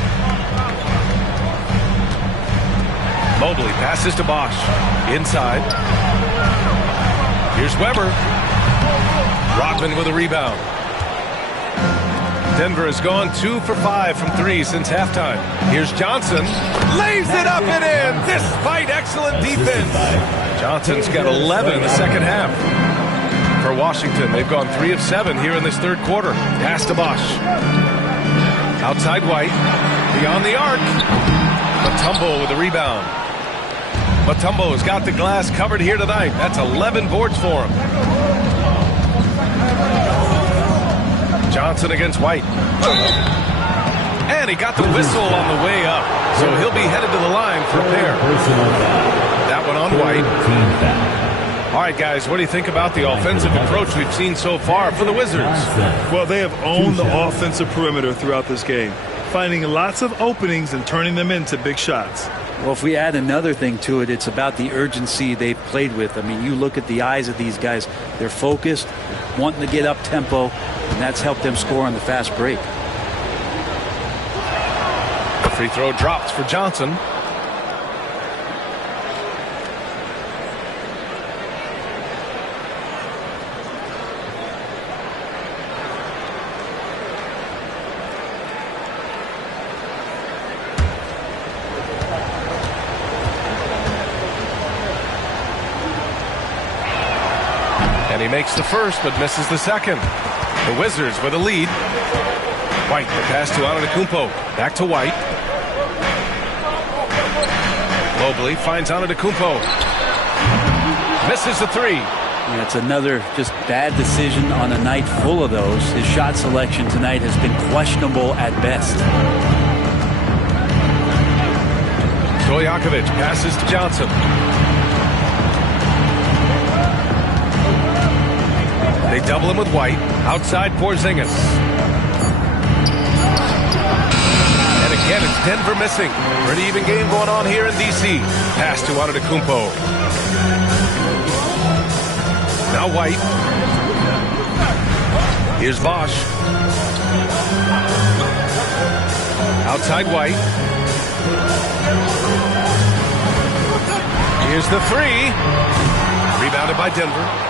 Mobley passes to Bosch. Inside. Here's Weber. Rodman with a rebound. Denver has gone 2 for 5 from 3 since halftime. Here's Johnson. Lays it up and in despite excellent defense. Johnson's got 11 in the second half. For Washington, they've gone 3 of 7 here in this third quarter. Pass to Bosch. Outside White. Beyond the arc. Mutombo with a rebound. Mutombo has got the glass covered here tonight. That's 11 boards for him. Johnson against White. And he got the whistle on the way up. So he'll be headed to the line for a pair. That one on White. All right, guys, what do you think about the offensive approach we've seen so far for the Wizards? Well, they have owned the offensive perimeter throughout this game, finding lots of openings and turning them into big shots. Well, if we add another thing to it, it's about the urgency they've played with. I mean, you look at the eyes of these guys. They're focused, wanting to get up tempo, and that's helped them score on the fast break. The free throw drops for Johnson. And he makes the first, but misses the second. The Wizards with a lead. White, the pass to Antetokounmpo. Back to White. Mobley finds Antetokounmpo. Misses the 3. And it's another just bad decision on a night full of those. His shot selection tonight has been questionable at best. Stojakovic passes to Johnson. They double him with White. Outside Porzingis. And again, it's Denver missing. Pretty even game going on here in D.C. Pass to Antetokounmpo. Now White. Here's Bosch. Outside White. Here's the 3. Rebounded by Denver.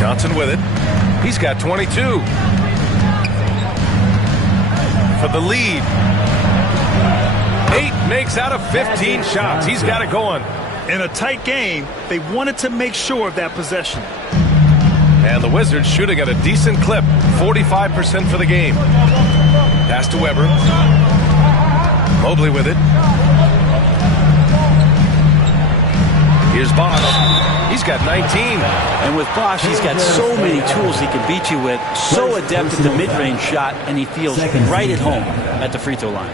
Johnson with it. He's got 22. For the lead. 8 makes out of 15 shots. He's got it going. In a tight game, they wanted to make sure of that possession. And the Wizards shooting at a decent clip. 45% for the game. Pass to Weber. Mobley with it. Here's Bosch. He's got 19. And with Bosch, he's got so many tools he can beat you with. So adept at the mid-range shot, and he feels right at home at the free throw line.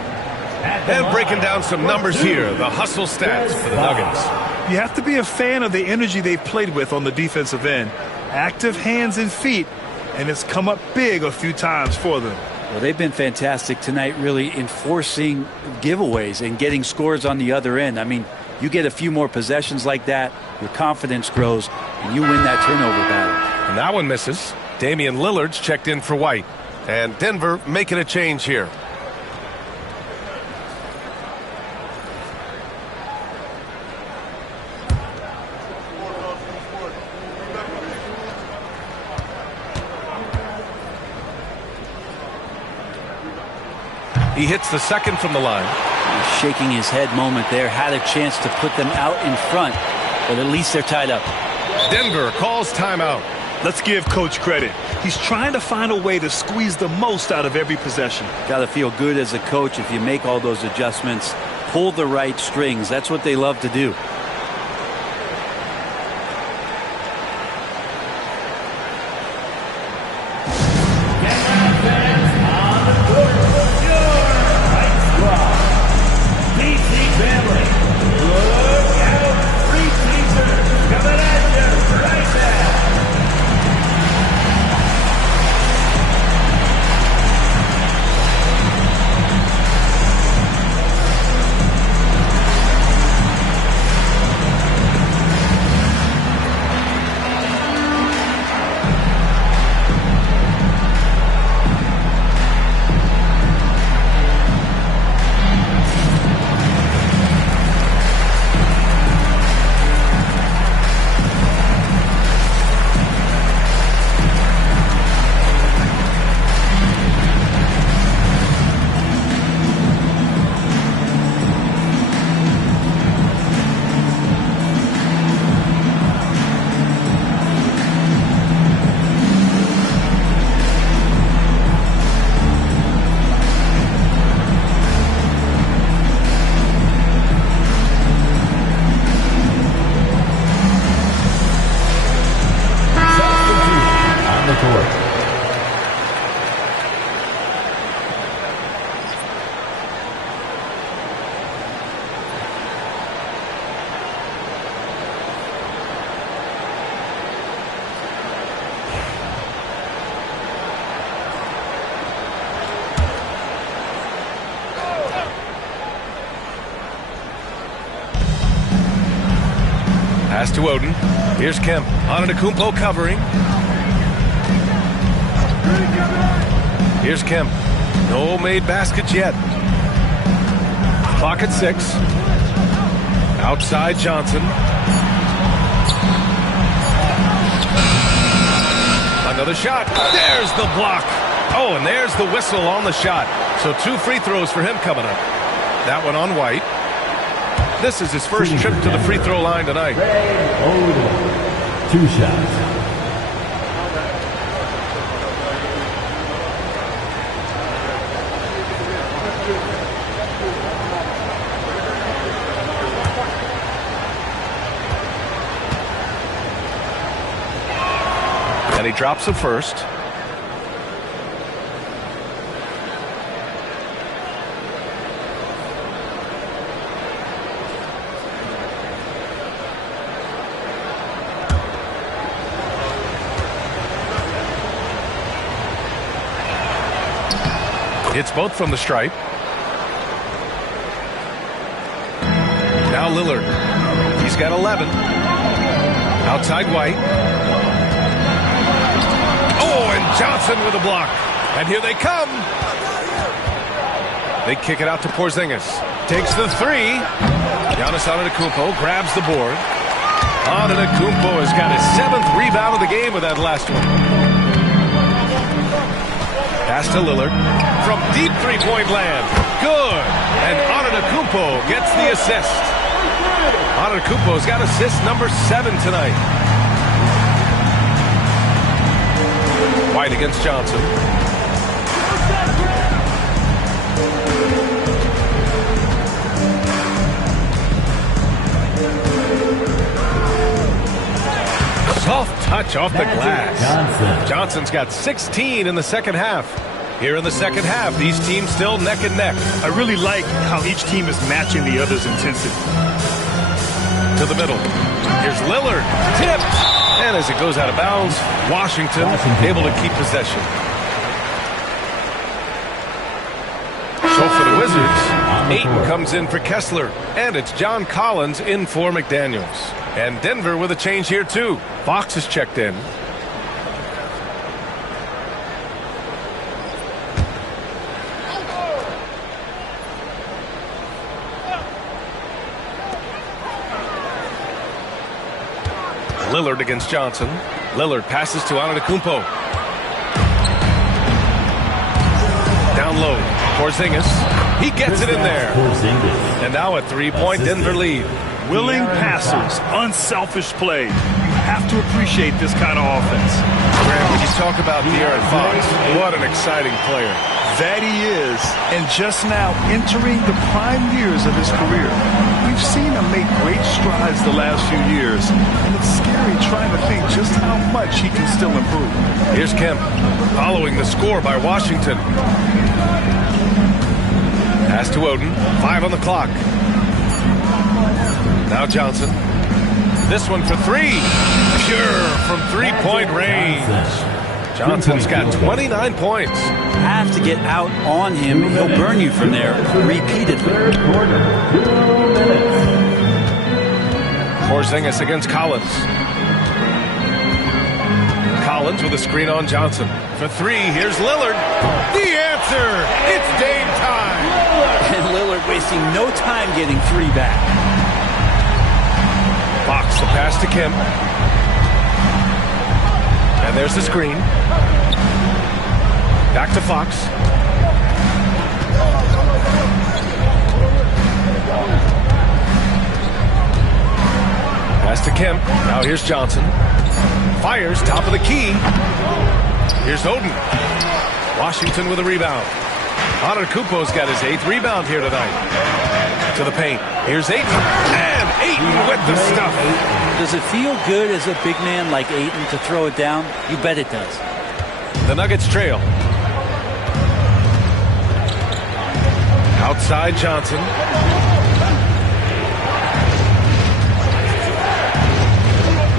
And breaking down some numbers here, the hustle stats for the Nuggets. You have to be a fan of the energy they've played with on the defensive end. Active hands and feet, and it's come up big a few times for them. Well, they've been fantastic tonight, really enforcing giveaways and getting scores on the other end. I mean, you get a few more possessions like that, your confidence grows, and you win that turnover battle. And that one misses. Damian Lillard's checked in for White. And Denver making a change here. He hits the second from the line. He's shaking his head moment there. Had a chance to put them out in front, but at least they're tied up. Denver calls timeout. Let's give Coach credit. He's trying to find a way to squeeze the most out of every possession. Got to feel good as a coach if you make all those adjustments, pull the right strings. That's what they love to do. Pass to Oden. Here's Kemp. Antetokounmpo covering. Here's Kemp. No made baskets yet. Clock at 6. Outside Johnson. Another shot. There's the block. Oh, and there's the whistle on the shot. So 2 free throws for him coming up. That one on White. This is his first trip to the free throw line tonight. 2 shots. And he drops the first. Hits both from the stripe. Now Lillard. He's got 11. Outside White. Oh, and Johnson with a block. And here they come. They kick it out to Porzingis. Takes the 3. Giannis Antetokounmpo grabs the board. Antetokounmpo has got his 7th rebound of the game with that last one. Pass to Lillard from deep three-point land. Good. And Antetokounmpo gets the assist. Antetokounmpo's got assist number 7 tonight. White against Johnson. Soft touch off the glass. Johnson's got 16 in the second half. Here in the second half, these teams still neck and neck. I really like how each team is matching the other's intensity. To the middle. Here's Lillard. Tipped. And as it goes out of bounds, Washington able to keep possession. So for the Wizards, Ayton comes in for Kessler. And it's John Collins in for McDaniels. And Denver with a change here too. Fox is checked in. Lillard against Johnson. Lillard passes to Antetokounmpo. Down low. Porzingis. He gets it in there. And now a three-point Denver lead. Willing passers, unselfish play. You have to appreciate this kind of offense. Graham, when you talk about De'Aaron Fox, what an exciting player. That he is, and just now entering the prime years of his career. We've seen him make great strides the last few years, and it's scary trying to think just how much he can still improve. Here's Kemp, following the score by Washington. Pass to Oden, 5 on the clock. Now Johnson. This one for three. Pure from three-point range. Johnson's got 29 points. Have to get out on him. He'll burn you from there repeatedly. Porzingis against Collins. Collins with a screen on Johnson. For three, here's Lillard. The answer! It's game time! And Lillard wasting no time getting three back. Fox the pass to Kemp. And there's the screen. Back to Fox. Pass to Kemp. Now here's Johnson. Fires, top of the key. Here's Oden. Washington with a rebound. Antetokounmpo's got his 8th rebound here tonight. To the paint. Here's Ayton. And Ayton with the stuff. Does it feel good as a big man like Ayton to throw it down? You bet it does. The Nuggets trail. Outside Johnson.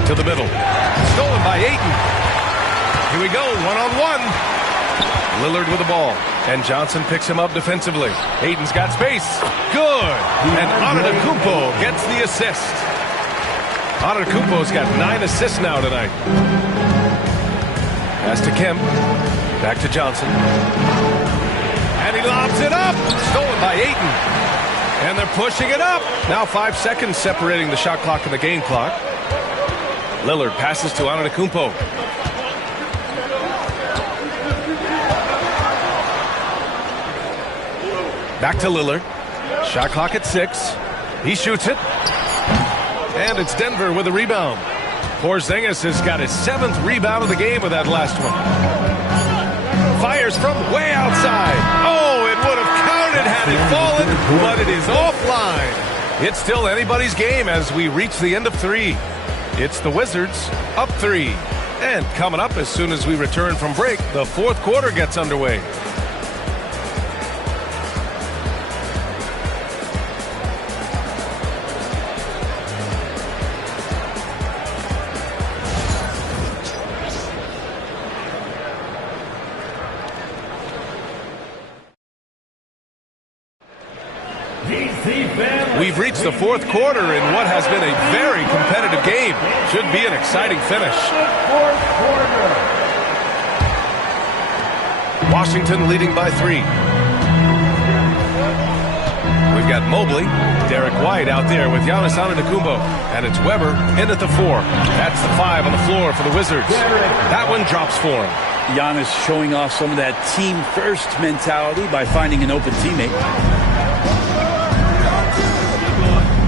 To the middle. Stolen by Ayton. Here we go, one-on-one. Lillard with the ball. And Johnson picks him up defensively. Ayton's got space. Good. And Antetokounmpo gets the assist. Antetokounmpo's got 9 assists now tonight. Pass to Kemp. Back to Johnson. And he lobs it up. Stolen by Ayton. And they're pushing it up. Now 5 seconds separating the shot clock and the game clock. Lillard passes to Antetokounmpo. Back to Lillard. Shot clock at 6. He shoots it. And it's Denver with a rebound. Porzingis has got his 7th rebound of the game with that last one. Fires from way outside. Oh, it would have counted had it fallen, but it is offline. It's still anybody's game as we reach the end of 3. It's the Wizards up 3. And coming up as soon as we return from break, the 4th quarter gets underway. We've reached the 4th quarter in what has been a very competitive game. Should be an exciting finish. Washington leading by 3. We've got Mobley, Derek White out there with Giannis Antetokounmpo. And it's Weber in at the 4. That's the 5 on the floor for the Wizards. That one drops for him. Giannis showing off some of that team-first mentality by finding an open teammate.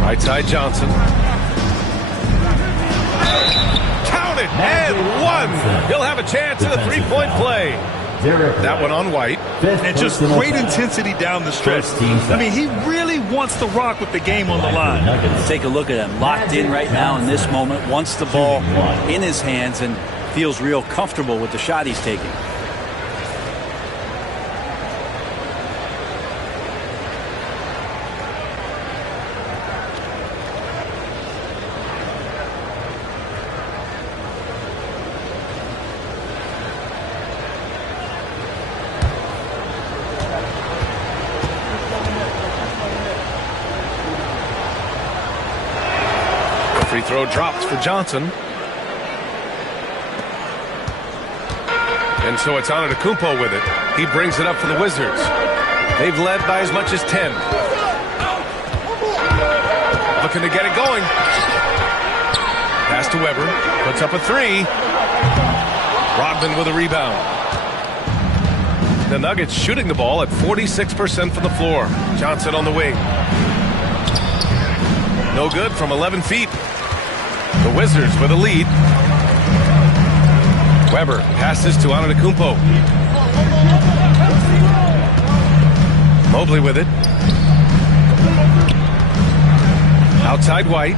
Right side Johnson. Count it and 1. He'll have a chance at a 3-point play. That one on White. And just great intensity down the stretch. I mean, he really wants to rock with the game on the line. Take a look at him. Locked in right now in this moment. Wants the ball in his hands and feels real comfortable with the shot he's taking. Free throw dropped for Johnson. And so it's Antetokounmpo with it. He brings it up for the Wizards. They've led by as much as 10. Looking to get it going. Pass to Weber. Puts up a three. Rodman with a rebound. The Nuggets shooting the ball at 46% from the floor. Johnson on the wing. No good from 11 feet. The Wizards with a lead. Weber passes to Antetokounmpo. Mobley with it. Outside White.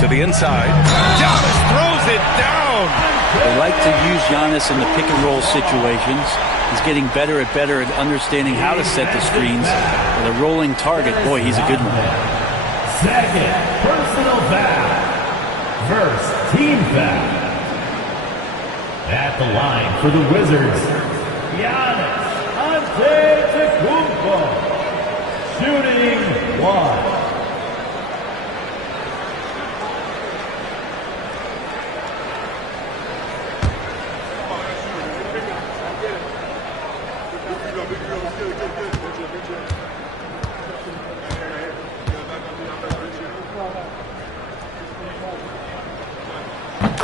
To the inside. Giannis throws it down. They like to use Giannis in the pick and roll situations. He's getting better at understanding how to set the screens. With a rolling target, boy, he's a good one. Second personal foul. First team foul. At the line for the Wizards, Giannis Antetokounmpo. Shooting one.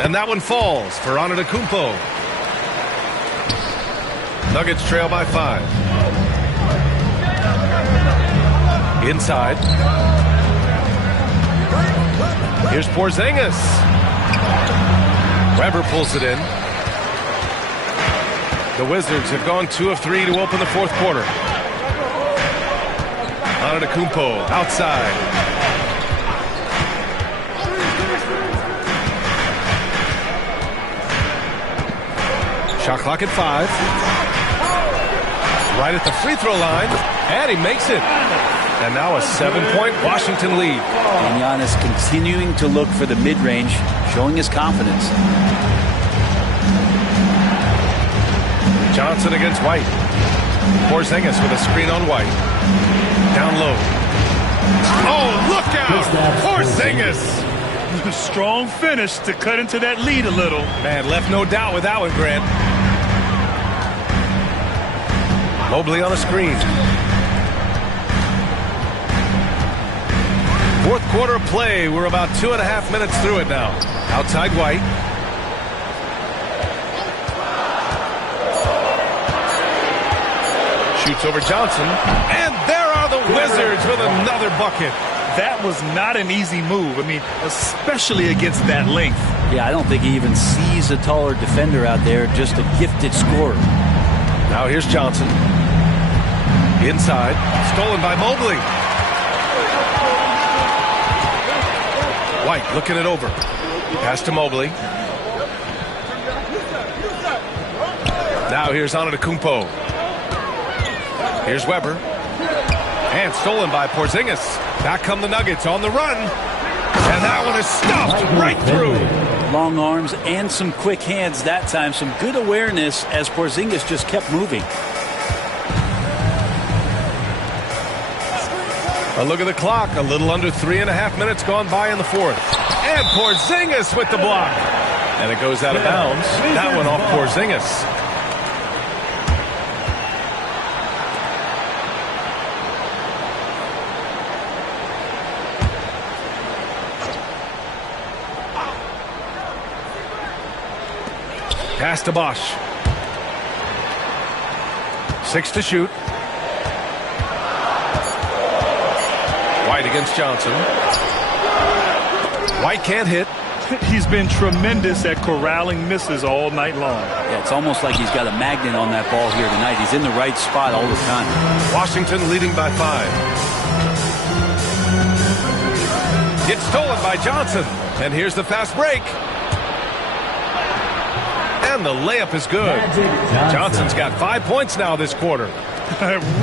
And that one falls for Antetokounmpo. Nuggets trail by 5. Inside. Here's Porzingis. Weber pulls it in. The Wizards have gone 2 of 3 to open the fourth quarter. Antetokounmpo outside. Shot clock at 5. Right at the free throw line. And he makes it. And now a 7-point Washington lead. And Giannis continuing to look for the mid-range, showing his confidence. Johnson against White. Porzingis with a screen on White. Down low. Oh, look out! Porzingis! Strong finish to cut into that lead a little. Man, left no doubt with that one, Grant. Mobley on a screen. Fourth quarter of play. We're about 2.5 minutes through it now. Outside White. Shoots over Johnson. And there are the Wizards with another bucket. That was not an easy move. I mean, especially against that length. Yeah, I don't think he even sees a taller defender out there, just a gifted scorer. Now here's Johnson. Inside. Stolen by Mobley. White looking it over. Pass to Mobley. Now here's Antetokounmpo. Here's Weber. And stolen by Porzingis. Back come the Nuggets on the run. And that one is stuffed right through. Long arms and some quick hands that time. Some good awareness as Porzingis just kept moving. A look at the clock. A little under 3.5 minutes gone by in the fourth. And Porzingis with the block. And it goes out of bounds. That one off Porzingis. Pass to Bosch. 6 to shoot. White against Johnson. White can't hit. He's been tremendous at corralling misses all night long. Yeah, it's almost like he's got a magnet on that ball here tonight. He's in the right spot all the time. Washington leading by 5. Gets stolen by Johnson. And here's the fast break. And the layup is good. Johnson's got 5 points now this quarter.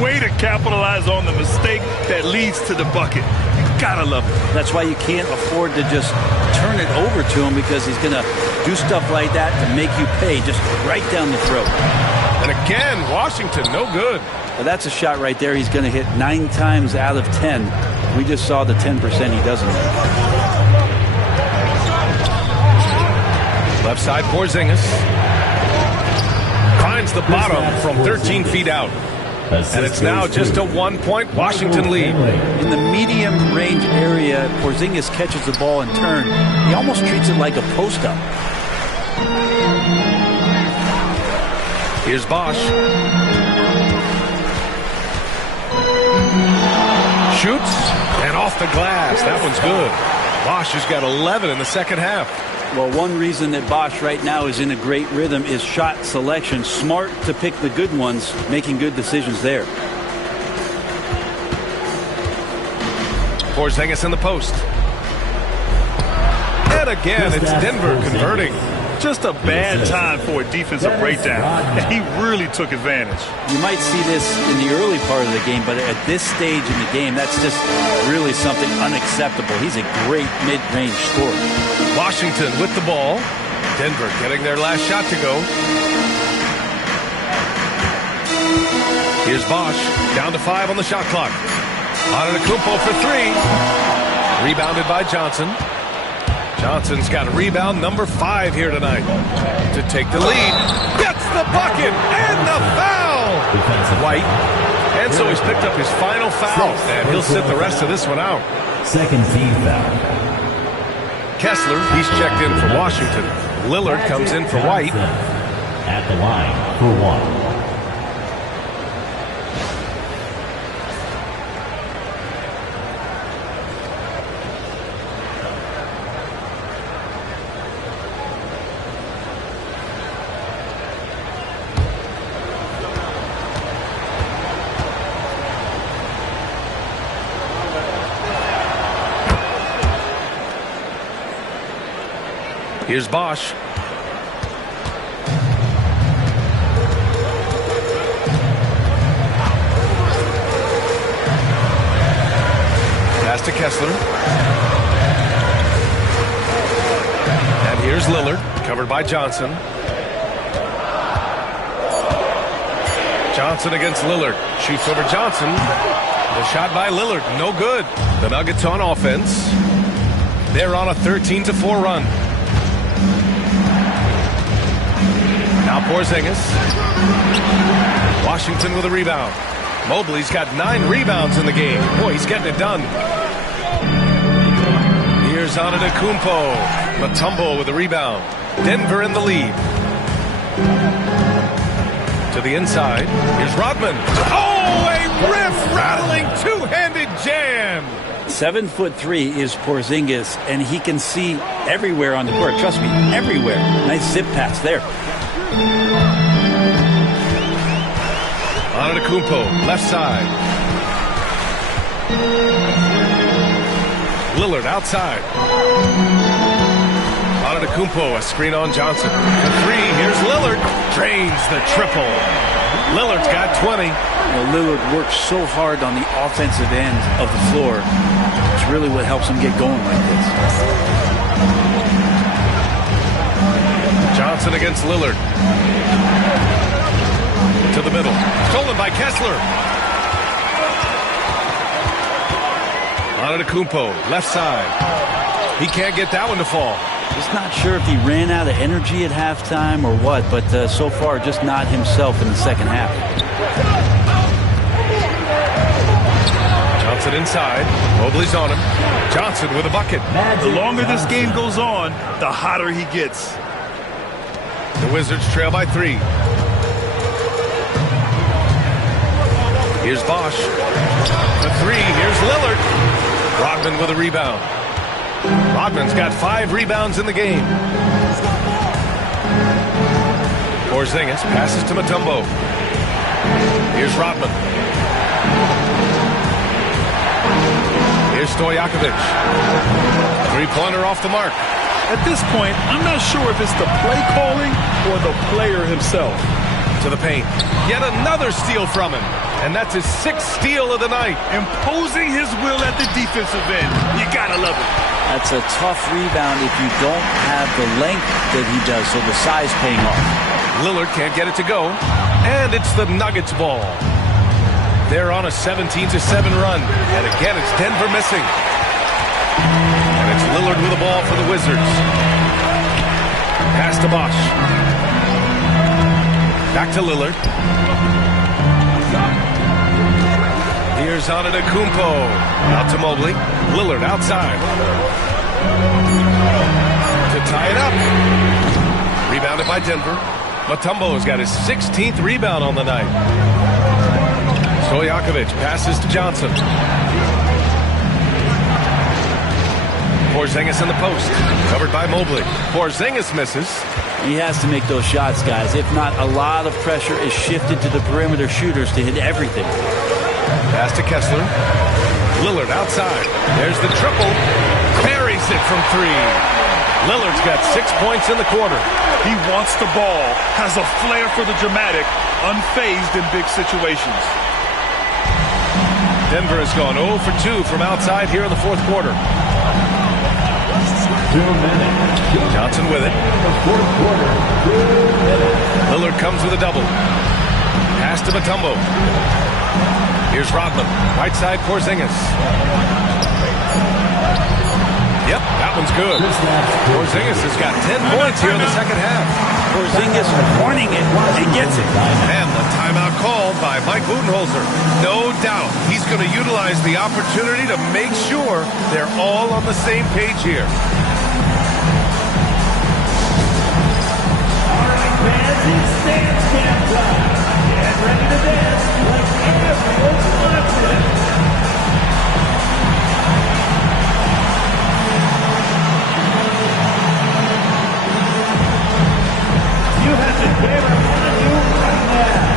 Way to capitalize on the mistake that leads to the bucket. You gotta love it. That's why you can't afford to just turn it over to him, because he's going to do stuff like that to make you pay just right down the throat. And again, Washington, no good. Well, that's a shot right there he's going to hit 9 times out of 10. We just saw the 10% he doesn't hit. Left side, Porzingis. Finds the bottom from 13 feet out. And it's now just a 1-point Washington lead. In the medium range area, Porzingis catches the ball and turn. He almost treats it like a post-up. Here's Bosch. Shoots, and off the glass. That one's good. Bosch has got 11 in the second half. Well, one reason that Bosch right now is in a great rhythm is shot selection. Smart to pick the good ones, making good decisions there. Porzingis in the post. And again, it's Denver converting. Just a bad time for a defensive breakdown. And he really took advantage. You might see this in the early part of the game, but at this stage in the game, that's just really something unacceptable. He's a great mid-range scorer. Washington with the ball. Denver getting their last shot to go. Here's Bosch. Down to 5 on the shot clock. Antetokounmpo for 3. Rebounded by Johnson. Johnson's got a rebound, number 5 here tonight. To take the lead. Gets the bucket and the foul. White. And so he's picked up his final foul. And he'll sit the rest of this one out. Second team foul. Kessler, he's checked in for Washington. Lillard comes in for White. At the line for 1. Here's Bosch. Pass to Kessler. And here's Lillard, covered by Johnson. Johnson against Lillard. Shoots over Johnson. The shot by Lillard, no good. The Nuggets on offense. They're on a 13-4 run. Now Porzingis. Washington with a rebound. Mobley's got 9 rebounds in the game. Boy, he's getting it done. Here's Antetokounmpo. Mutombo with a rebound. Denver in the lead. To the inside. Here's Rodman. Oh, a riff-rattling two-handed jam. 7'3" is Porzingis, and he can see everywhere on the court. Trust me, everywhere. Nice zip pass there. Antetokounmpo, left side. Lillard outside. Antetokounmpo, a screen on Johnson. For 3, here's Lillard. Drains the triple. Lillard's got 20. Lillard works so hard on the offensive end of the floor. It's really what helps him get going like this. Johnson against Lillard. To the middle. Stolen by Kessler. Antetokounmpo, left side. He can't get that one to fall. Just not sure if he ran out of energy at halftime or what, but so far just not himself in the second half. Johnson inside. Mobley's on him. Johnson with a bucket. The longer this game goes on, the hotter he gets. The Wizards trail by 3. Here's Bosch. The 3. Here's Lillard. Rodman with a rebound. Rodman's got 5 rebounds in the game. Porzingis passes to Mutombo. Here's Rodman. Here's Stojakovic. 3-pointer off the mark. At this point, I'm not sure if it's the play calling or the player himself. To the paint. Yet another steal from him. And that's his 6th steal of the night. Imposing his will at the defensive end. You gotta love it. That's a tough rebound if you don't have the length that he does, so the size paying off. Lillard can't get it to go. And it's the Nuggets ball. They're on a 17-7 run. And again, it's Denver missing. And it's Lillard with the ball for the Wizards. Pass to Bosch. Back to Lillard. Here's Antetokounmpo. Out to Mobley. Lillard outside. To tie it up. Rebounded by Denver. Mutombo's got his 16th rebound on the night. Stojakovic passes to Johnson. Porzingis in the post. Covered by Mobley. Porzingis misses. He has to make those shots, guys. If not, a lot of pressure is shifted to the perimeter shooters to hit everything. Pass to Kessler. Lillard outside. There's the triple. Buries it from three. Lillard's got 6 points in the quarter. He wants the ball, has a flair for the dramatic, unfazed in big situations. Denver has gone 0 for 2 from outside here in the fourth quarter. 2 minutes. Johnson with it. The fourth quarter. 2 minutes. Lillard comes with a double. Pass to Mutombo. Here's Rodman. Right side, Porzingis. Yep, that one's good. Porzingis has got 10 points here in the second half. Porzingis warning it. He gets it. And the timeout called by Mike Budenholzer. No doubt he's going to utilize the opportunity to make sure they're all on the same page here. All right, fans, it's dance camp time. Get ready to dance like everyone's watching. You have the camera on you right now.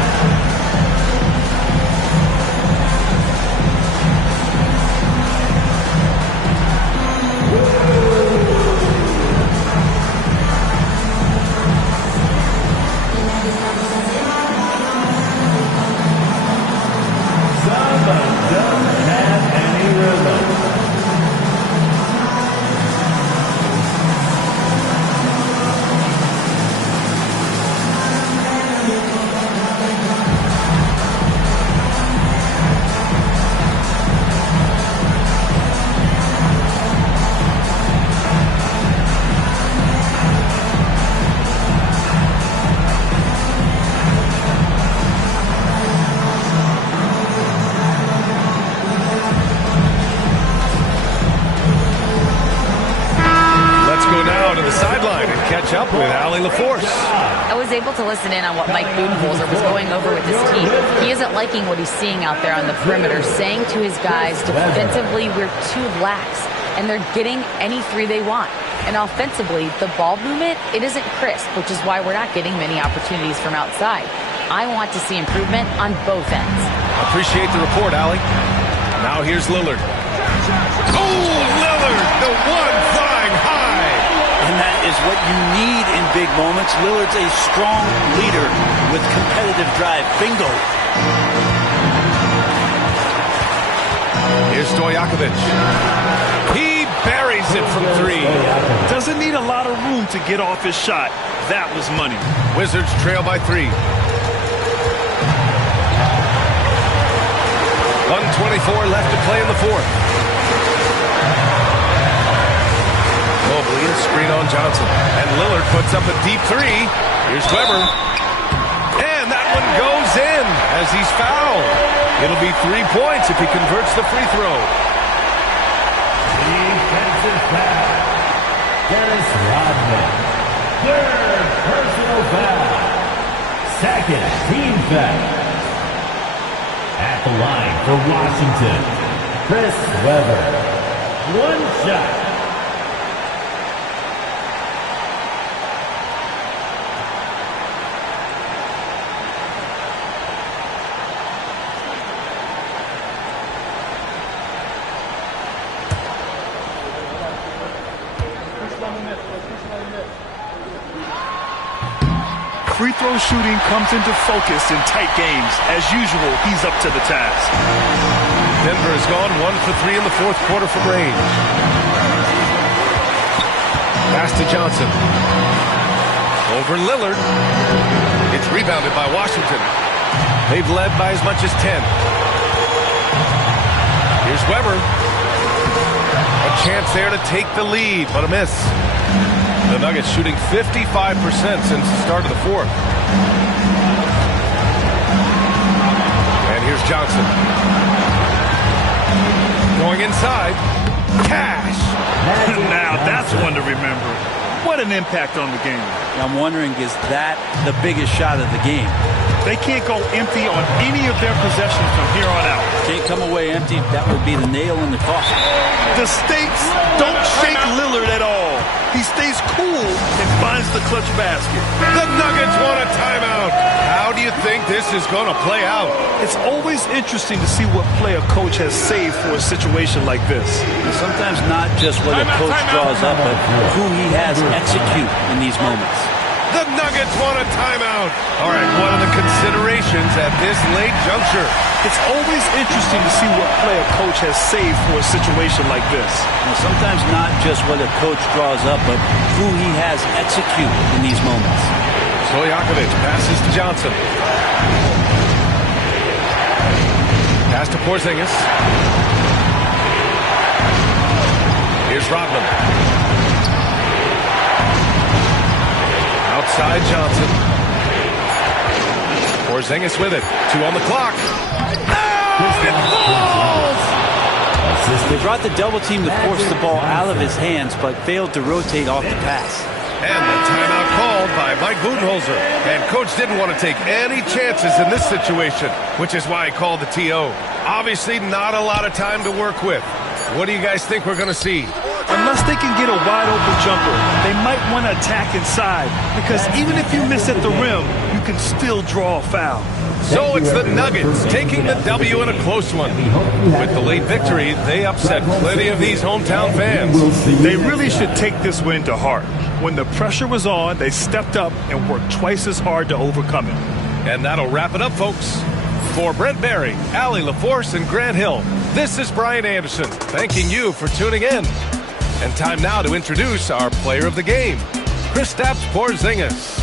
Somebody doesn't have any rhythm. Up with Allie LaForce. I was able to listen in on what Mike Budenholzer was going over with this team. He isn't liking what he's seeing out there on the perimeter, saying to his guys, defensively, we're too lax, and they're getting any three they want. And offensively, the ball movement, it isn't crisp, which is why we're not getting many opportunities from outside. I want to see improvement on both ends. Appreciate the report, Allie. Now here's Lillard. Oh, Lillard, the one flying high. And that is what you need in big moments. Lillard's a strong leader with competitive drive. Bingo. Here's Stojakovic. He buries it from three. Doesn't need a lot of room to get off his shot. That was money. Wizards trail by 3. 1:24 left to play in the fourth. Mobley, a screen on Johnson. And Lillard puts up a deep 3. Here's Weber. And that one goes in as he's fouled. It'll be 3 points if he converts the free throw. Defensive foul. Dennis Rodman. Third personal foul. Second team foul. At the line for Washington, Chris Weber. 1 shot. Free throw shooting comes into focus in tight games. As usual, he's up to the task. Denver has gone 1 for 3 in the fourth quarter from range. Pass to Johnson. Over Lillard. It's rebounded by Washington. They've led by as much as 10. Weber. A chance there to take the lead, but a miss. The Nuggets shooting 55% since the start of the fourth. And here's Johnson. Going inside. Cash. Now that's one to remember. What an impact on the game. I'm wondering, is that the biggest shot of the game? They can't go empty on any of their possessions from here on out. Can't come away empty. That would be the nail in the coffin. The stakes don't shake Lillard at all. He stays cool and finds the clutch basket. The Nuggets want a timeout. How do you think this is going to play out? It's always interesting to see what play a coach has saved for a situation like this. And sometimes not just what a coach draws up, but who he has execute in these moments. The Nuggets want a timeout. All right, what are the considerations at this late juncture? It's always interesting to see what play a coach has saved for a situation like this. And sometimes not just what a coach draws up, but who he has execute in these moments. Stojakovic passes to Johnson. Pass to Porzingis. Here's Rodman. Outside Johnson. Porzingis with it. 2 on the clock. Oh, it falls! They brought the double team to force the ball out of his hands, but failed to rotate off the pass. And the timeout called by Mike Budenholzer. And coach didn't want to take any chances in this situation, which is why he called the TO. Obviously not a lot of time to work with. What do you guys think we're going to see? Unless they can get a wide-open jumper, they might want to attack inside, because even if you miss at the rim, you can still draw a foul. So it's the Nuggets taking the W in a close one. With the late victory, they upset plenty of these hometown fans. They really should take this win to heart. When the pressure was on, they stepped up and worked twice as hard to overcome it. And that'll wrap it up, folks. For Brent Barry, Allie LaForce, and Grant Hill, this is Brian Anderson, thanking you for tuning in. And time now to introduce our player of the game, Kristaps Porzingis.